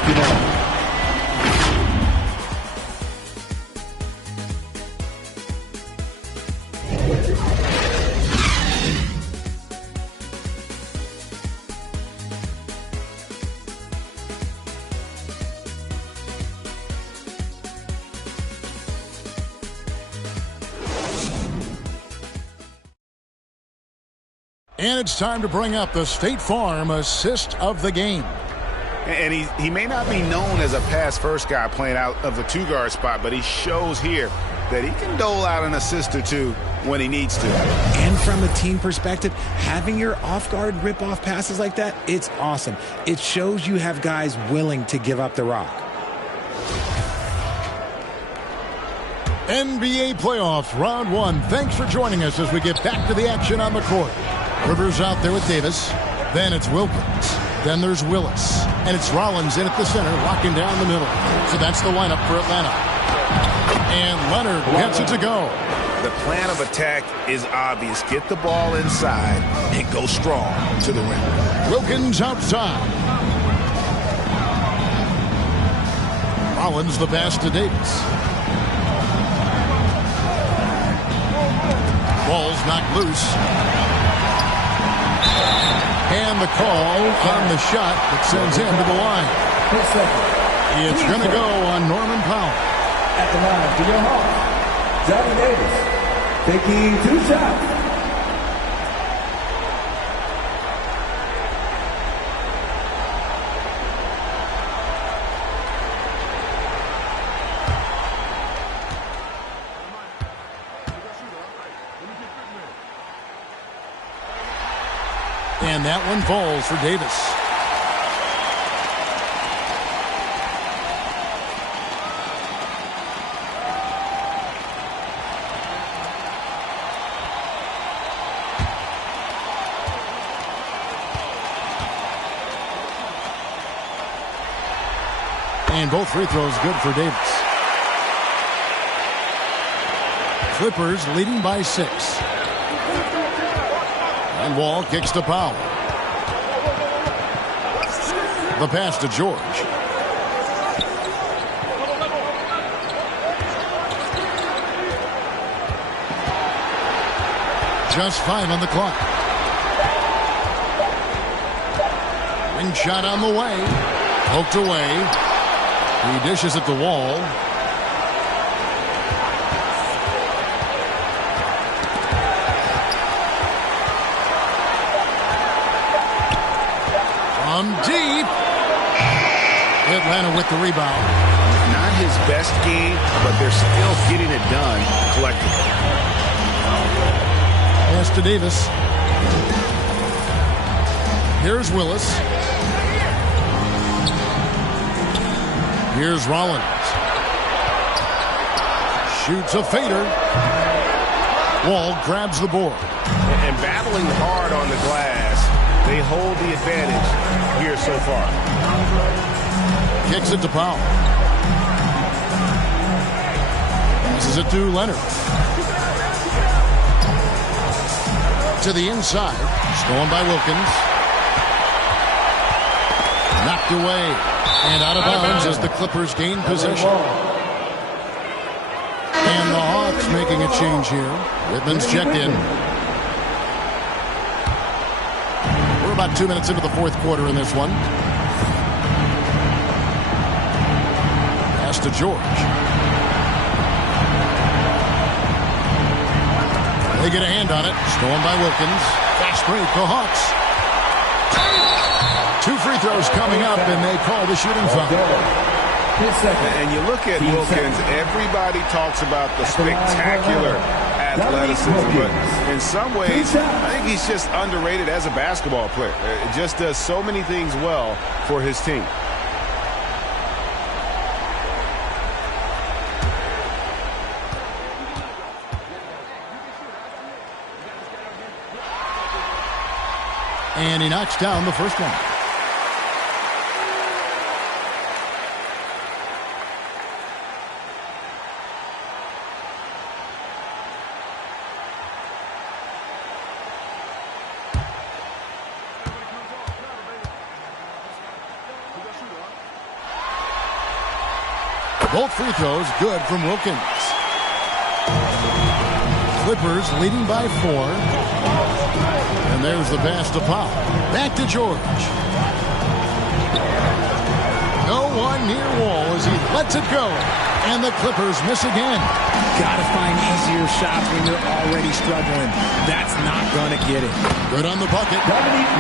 And it's time to bring up the State Farm assist of the game. And he may not be known as a pass-first guy playing out of the 2-guard spot, but he shows here that he can dole out an assist or 2 when he needs to. And from a team perspective, having your off-guard rip-off passes like that, it's awesome. It shows you have guys willing to give up the rock. NBA playoffs, round 1. Thanks for joining us as we get back to the action on the court. Rivers out there with Davis. Then it's Wilkins. Then there's Willis. And it's Rollins in at the center, locking down the middle. So that's the lineup for Atlanta. And Leonard gets it to go. The plan of attack is obvious. Get the ball inside and go strong to the rim. Wilkins outside. Rollins the pass to Davis. Ball's knocked loose. And the call on the shot that sends him to the line. It's going to go on Norman Powell. At the line for your Hawks, Johnny Davis, taking 2 shots. And that one falls for Davis. And both free throws good for Davis. Clippers leading by 6. And Wall kicks to Powell. The pass to George. Just 5 on the clock. Ring shot on the way. Poked away. He dishes at the Wall. From deep. Atlanta with the rebound. Not his best game, but they're still getting it done collectively. Pass to Davis. Here's Willis. Here's Rollins. Shoots a fader. Wall grabs the board. And battling hard on the glass, they hold the advantage here so far. Kicks it to Powell. Passes it to Leonard. To the inside. Stolen by Wilkins. Knocked away. And out of bounds as the Clippers gain possession. And the Hawks making a change here. Whitman's checked in. We're about 2 minutes into the fourth quarter in this one. Pass to George. They get a hand on it. Stolen by Wilkins. Fast break, the Hawks. 2 free throws coming up, and they call the shooting foul. And you look at Wilkins, everybody talks about the spectacular athleticism, but in some ways, I think he's just underrated as a basketball player. It just does so many things well for his team. And he knocks down the first one. Both free throws good from Wilkins. Clippers leading by 4. And there's the pass to Powell. Back to George. No one near Wall as he lets it go. And the Clippers miss again. Gotta find easier shots when you're already struggling. That's not gonna get it. Good on the bucket.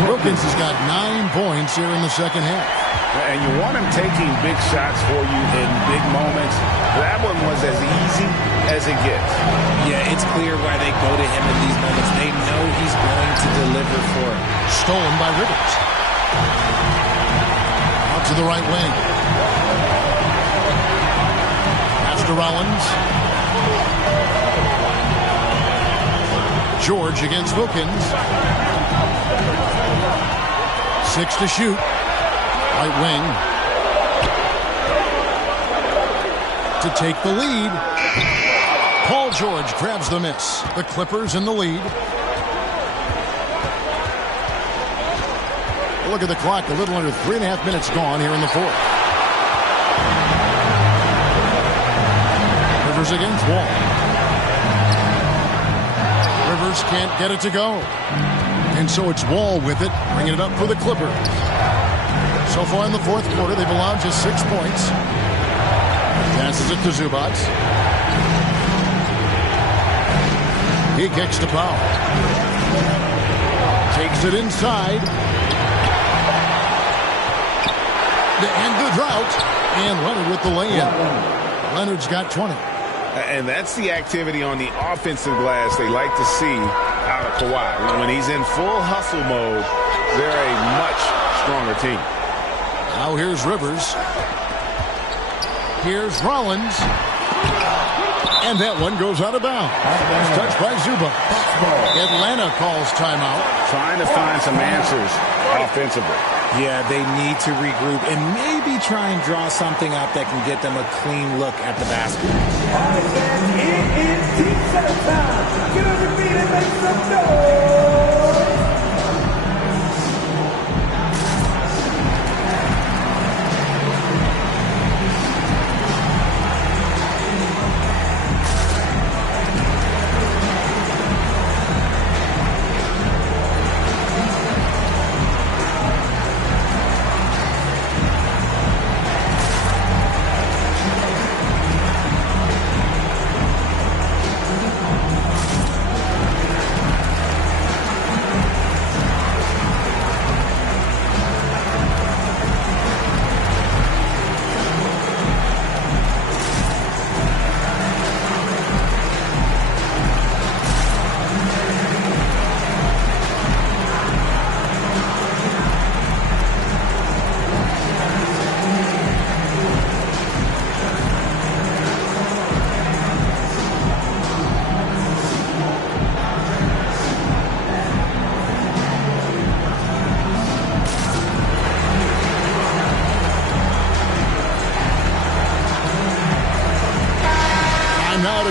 Wilkins has got 9 points here in the second half. And you want him taking big shots for you in big moments. That one was as easy as it gets. Yeah, it's clear why they go to him in these moments. They know he's going to deliver for it. Stolen by Rivers. Out to the right wing. Pass to Rollins. George against Wilkins. 6 to shoot. Right wing. To take the lead. Paul Paul George grabs the miss. The Clippers in the lead. Look at the clock. A little under 3.5 minutes gone here in the fourth. Rivers against Wall. Rivers can't get it to go. And so it's Wall with it, bringing it up for the Clippers. So far in the fourth quarter, they've allowed just 6 points. Passes it to Zubac. He kicks to Powell. Takes it inside. To end the drought. And Leonard with the lay-in. Leonard's got 20. And that's the activity on the offensive glass they like to see out of Kawhi. When he's in full hustle mode, they're a much stronger team. Now here's Rivers. Here's Rollins. And that one goes out of bounds. It's touched by Zubac. Atlanta calls timeout. Trying to find some answers offensively. Yeah, they need to regroup and maybe try and draw something up that can get them a clean look at the basket. All right, fans, it is team setup time. Get on your feet and make some noise.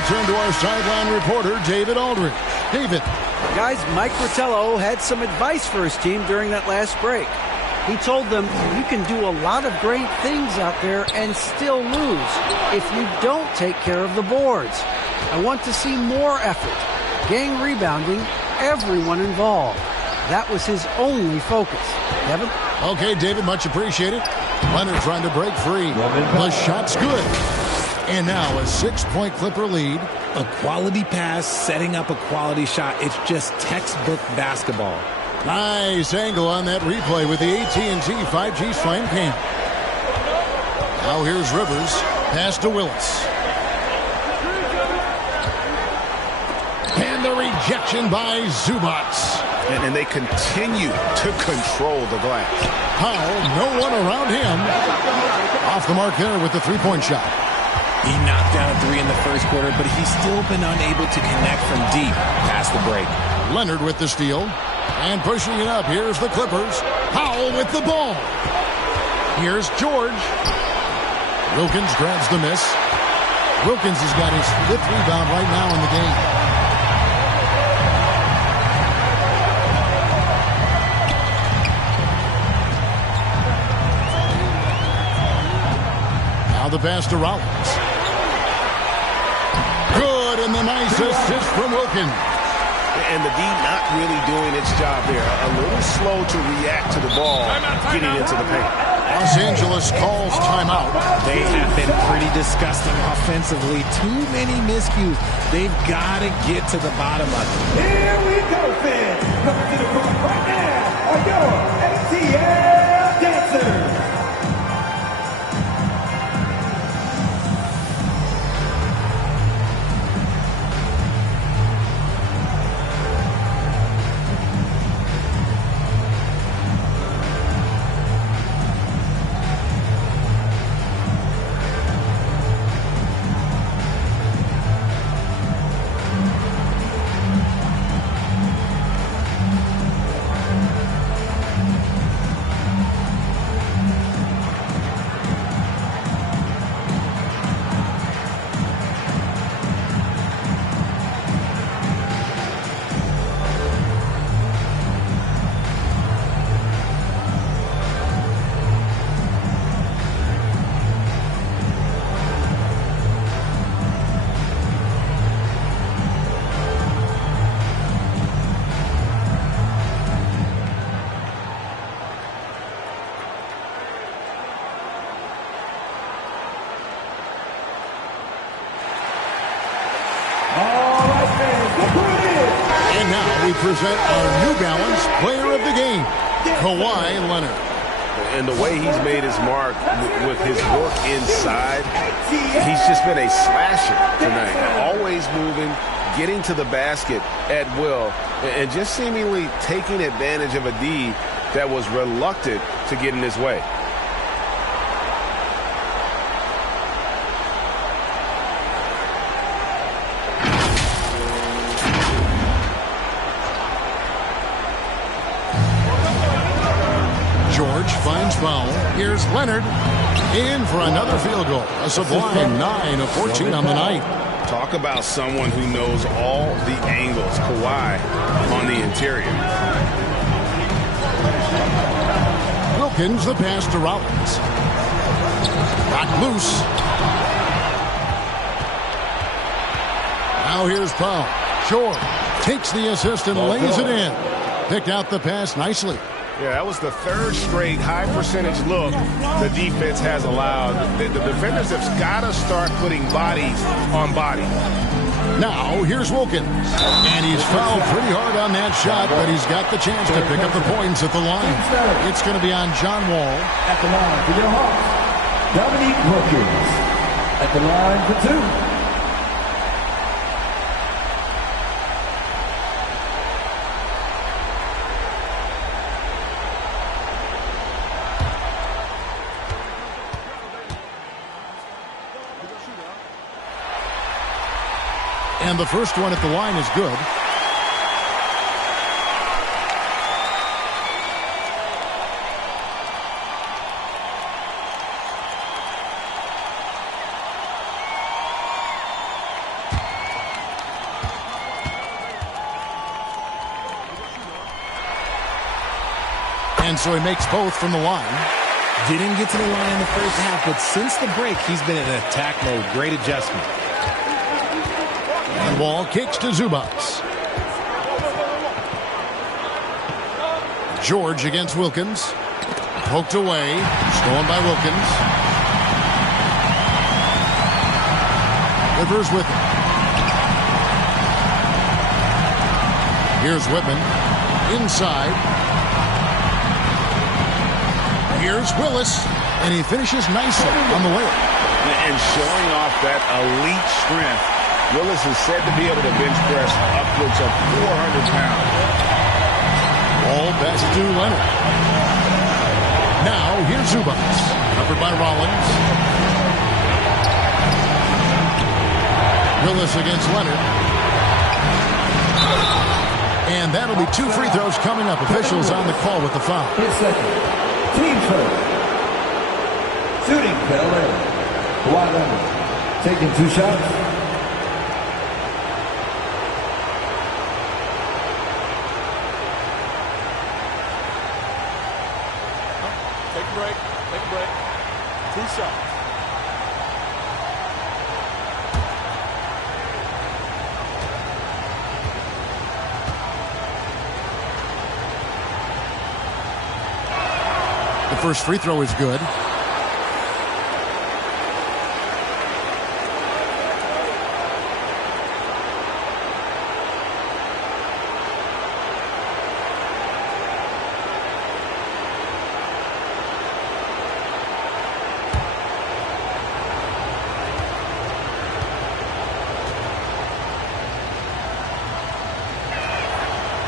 Turn to our sideline reporter, David Aldridge. David. Guys, Mike Fratello had some advice for his team during that last break. He told them, you can do a lot of great things out there and still lose if you don't take care of the boards. I want to see more effort, gang rebounding, everyone involved. That was his only focus. Kevin? Okay, David, much appreciated. Leonard trying to break free. The shot's good. And now a 6-point Clipper lead. A quality pass, setting up a quality shot. It's just textbook basketball. Nice angle on that replay with the AT&T 5G Slam Cam. Now here's Rivers. Pass to Willis. And the rejection by Zubac. And they continue to control the glass. Powell, no one around him. Off the mark there with the three-point shot. He knocked down a three in the first quarter, but he's still been unable to connect from deep past the break. Leonard with the steal. And pushing it up. Here's the Clippers. Powell with the ball. Here's George. Wilkins grabs the miss. Wilkins has got his 5th rebound right now in the game. Now the pass to Rollins. Good, and the nice assist from Wilkins. And the D not really doing its job there. A little slow to react to the ball getting into the paint. Los Angeles calls timeout. They have been pretty disgusting offensively. Too many miscues. They've got to get to the bottom of it. Here we go, fans. Coming to the court right now are your ATL dancers. we present our New Balance Player of the Game, Kawhi Leonard. And the way he's made his mark with his work inside, he's just been a slasher tonight. Always moving, getting to the basket at will, and just seemingly taking advantage of a D that was reluctant to get in his way. George finds foul. Here's Leonard in for another field goal. A sublime 9 of 14 on the night. Talk about someone who knows all the angles. Kawhi on the interior. Wilkins, the pass to Rollins. Got loose. Now here's Powell. Short takes the assist and lays it in. Picked out the pass nicely. Yeah, that was the third straight high percentage look the defense has allowed. The defenders have got to start putting bodies on body. Now here's Wilkins. And he's fouled pretty hard on that shot, but he's got the chance to pick up the points at the line. It's going to be on John Wall. At the line for your Hawks, Dominique Wilkins. At the line for 2. And the first one at the line is good. And so he makes both from the line. Didn't get to the line in the first half, but since the break, he's been in attack mode. Great adjustment. And Wall kicks to Zubats. George against Wilkins. Poked away. Stolen by Wilkins. Rivers with it. Here's Whitman. Inside. Here's Willis. And he finishes nicely on the layup. And showing off that elite strength. Willis is said to be able to bench press upwards of 400 pounds. All pass to Leonard. Now here's Zubats. Covered by Rollins. Willis against Leonard. And that'll be 2 free throws coming up. Officials on the call with the foul. His second. Team first. Shooting penalty. Kawhi Leonard taking 2 shots. Take a break. 2 shots. The first free throw is good.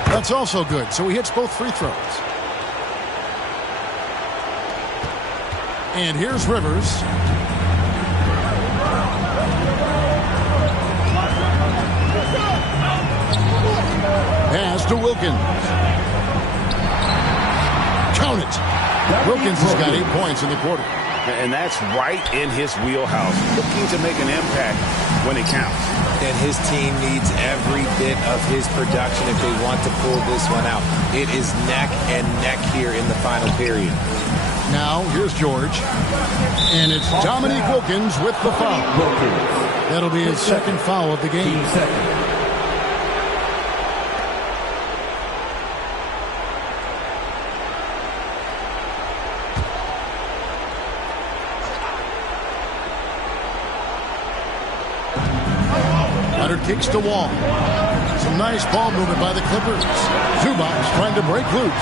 That's also good. So he hits both free throws. And here's Rivers. Pass to Wilkins. Count it. Wilkins has got 8 points in the quarter. And that's right in his wheelhouse. Looking to make an impact when it counts. And his team needs every bit of his production if they want to pull this one out. It is neck and neck here in the final period. Now, here's George. And it's Dominique Wilkins with the foul. That'll be his second foul of the game. Leonard kicks to Wall. some nice ball movement by the Clippers. Zubac's trying to break loose.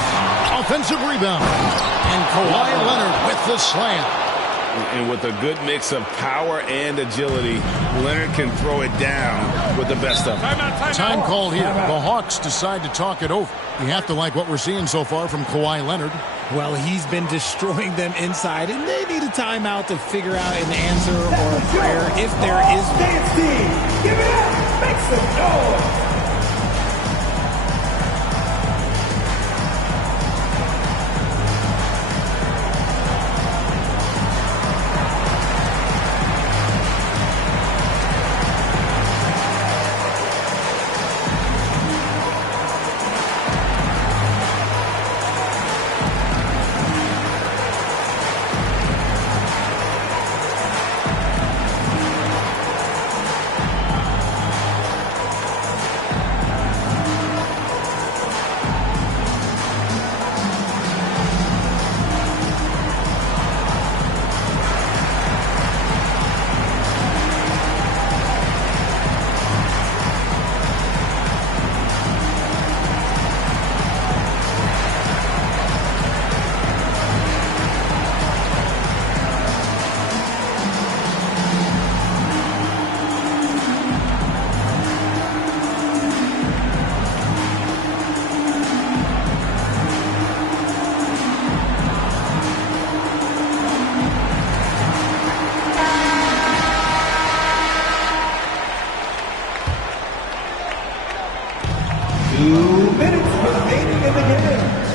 Offensive rebound. And Kawhi Leonard with the slam. And with a good mix of power and agility, Leonard can throw it down with the best of them. Time called here. The Hawks decide to talk it over. You have to like what we're seeing so far from Kawhi Leonard. Well, he's been destroying them inside, and they need a timeout to figure out an answer or a prayer if there is one. Dance team, give it up, make some noise.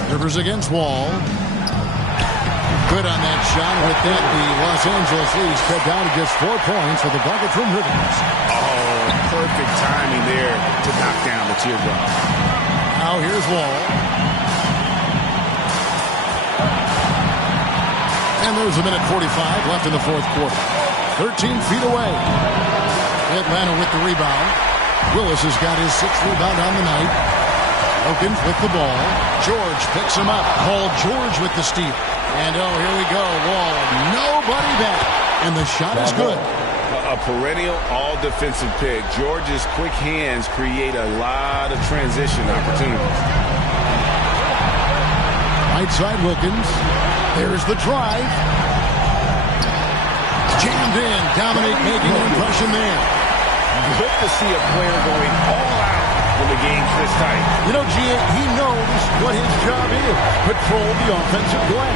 Rivers against Wall. Good on that shot. With that, the Los Angeles leads cut down to just 4 points with the bucket from Rivers. Oh, perfect timing there to knock down the teardrop. Now here's Wall. And there's a minute 45 left in the fourth quarter. 13 feet away. Atlanta with the rebound. Willis has got his 6th rebound on the night. Wilkins with the ball. George picks him up. Paul George with the steal. And oh, here we go. Wall, nobody back. And the shot is good. A perennial all-defensive pick. George's quick hands create a lot of transition opportunities. Right side Wilkins. There's the drive. Jammed in. Dominic making an impression there. Good to see a player going all out when the game's this tight. You know, Gia, he knows what his job is. Patrol the offensive glass.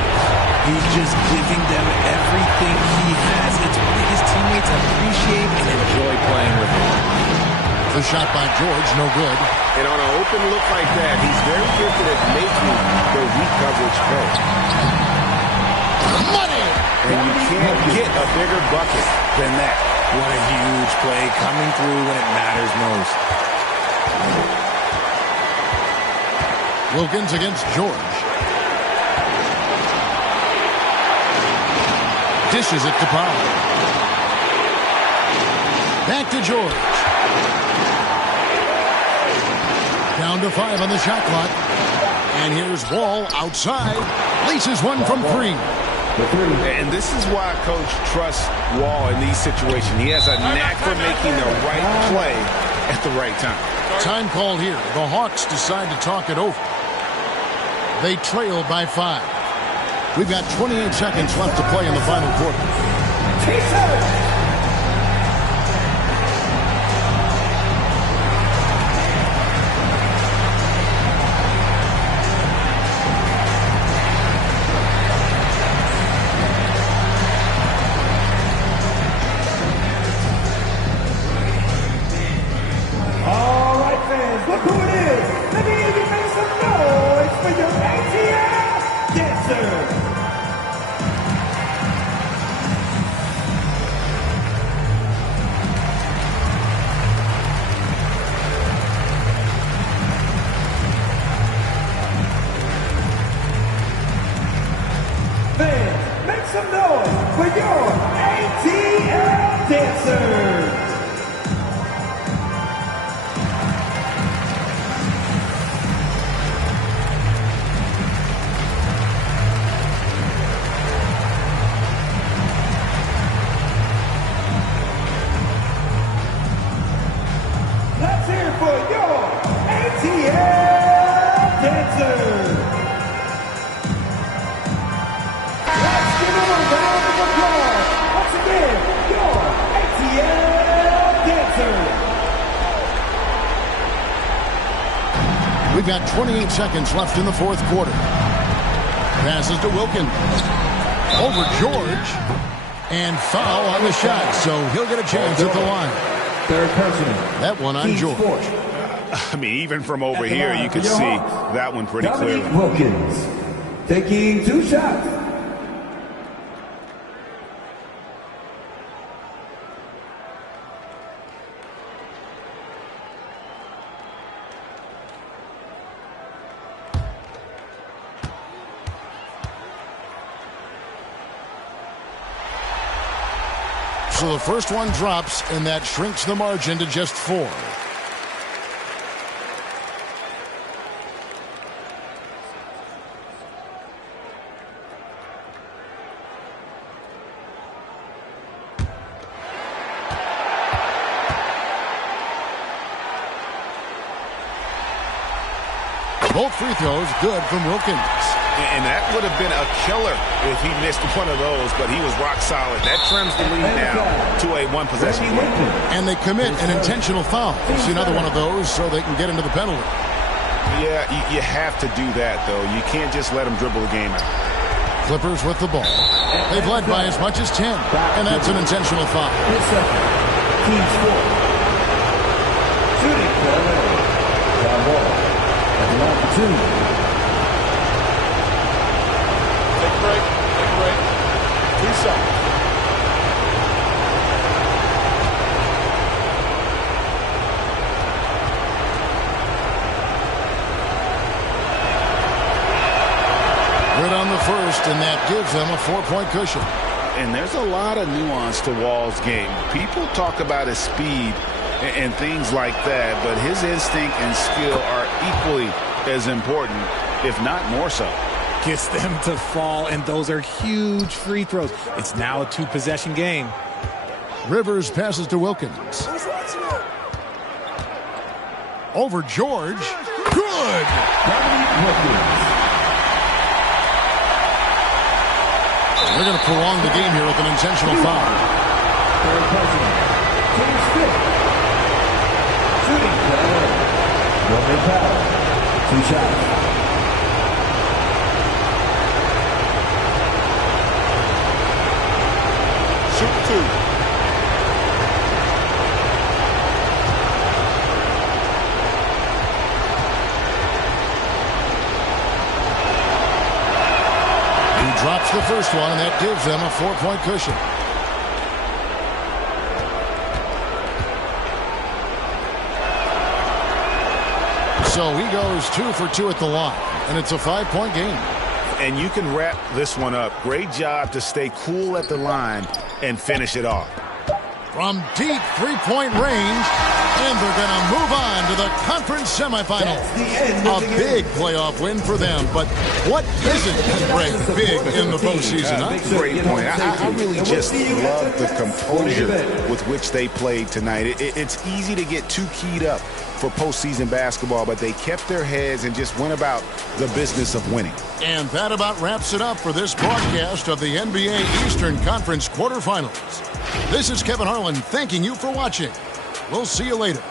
He's just giving them everything he has. It's what his teammates appreciate and enjoy playing with him. The shot by George, no good. And on an open look like that, he's very gifted at making the weak coverage pay. Money! And you can't get a bigger bucket than that. What a huge play coming through when it matters most. Wilkins against George. Dishes it to Powell. Back to George. Down to 5 on the shot clock. And here's Wall outside. Laces one from 3. And this is why Coach trusts Wall in these situations. He has a knack for making the right play at the right time. Time called here. The Hawks decide to talk it over. They trail by 5. We've got 28 seconds left to play in the final quarter. Look who it is! Let me hear you make some noise for your ATL dancer! Fans, make some noise for your ATL dancer! Let's hear for your got 28 seconds left in the fourth quarter. Passes to Wilkins. Over George. And foul on the shot, so he'll get a chance at the line. Third personal. That one on George. I mean, even from over here, you could see that one pretty clearly. Wilkins taking 2 shots. So the first one drops, and that shrinks the margin to just 4. Both free throws good from Wilkins. And that would have been a killer if he missed one of those, but he was rock solid. That trims the lead now to a one-possession game. And they commit an intentional foul. See another one of those so they can get into the penalty. Yeah, you have to do that, though. You can't just let them dribble the game out. Clippers with the ball. They've led by as much as 10, and that's an intentional foul. Team score. Shooting for ball. At the opportunity. Take a break. 2 shots. Good on the first, and that gives them a 4-point cushion. And there's a lot of nuance to Wall's game. People talk about his speed and things like that, but his instinct and skill are equally as important, if not more so. Gets them to fall, and those are huge free throws. It's now a 2-possession game. Rivers passes to Wilkins. Over George. Good! They're going to prolong the game here with an intentional foul. Third personal. Team's fifth. Shooting for Roman Powell. 2 shots. Shoot 2. Drops the first one, and that gives them a 4-point cushion. So he goes 2 for 2 at the line, and it's a 5-point game. And you can wrap this one up. Great job to stay cool at the line and finish it off. From deep 3-point range, and they're going to move on to the conference semifinal. A big playoff win for them, but what isn't Greg big in the postseason? Huh? Great point. I really just love the composure with which they played tonight. It's easy to get too keyed up for postseason basketball, but they kept their heads and just went about the business of winning. And that about wraps it up for this broadcast of the NBA Eastern Conference quarterfinals. This is Kevin Harlan thanking you for watching. We'll see you later.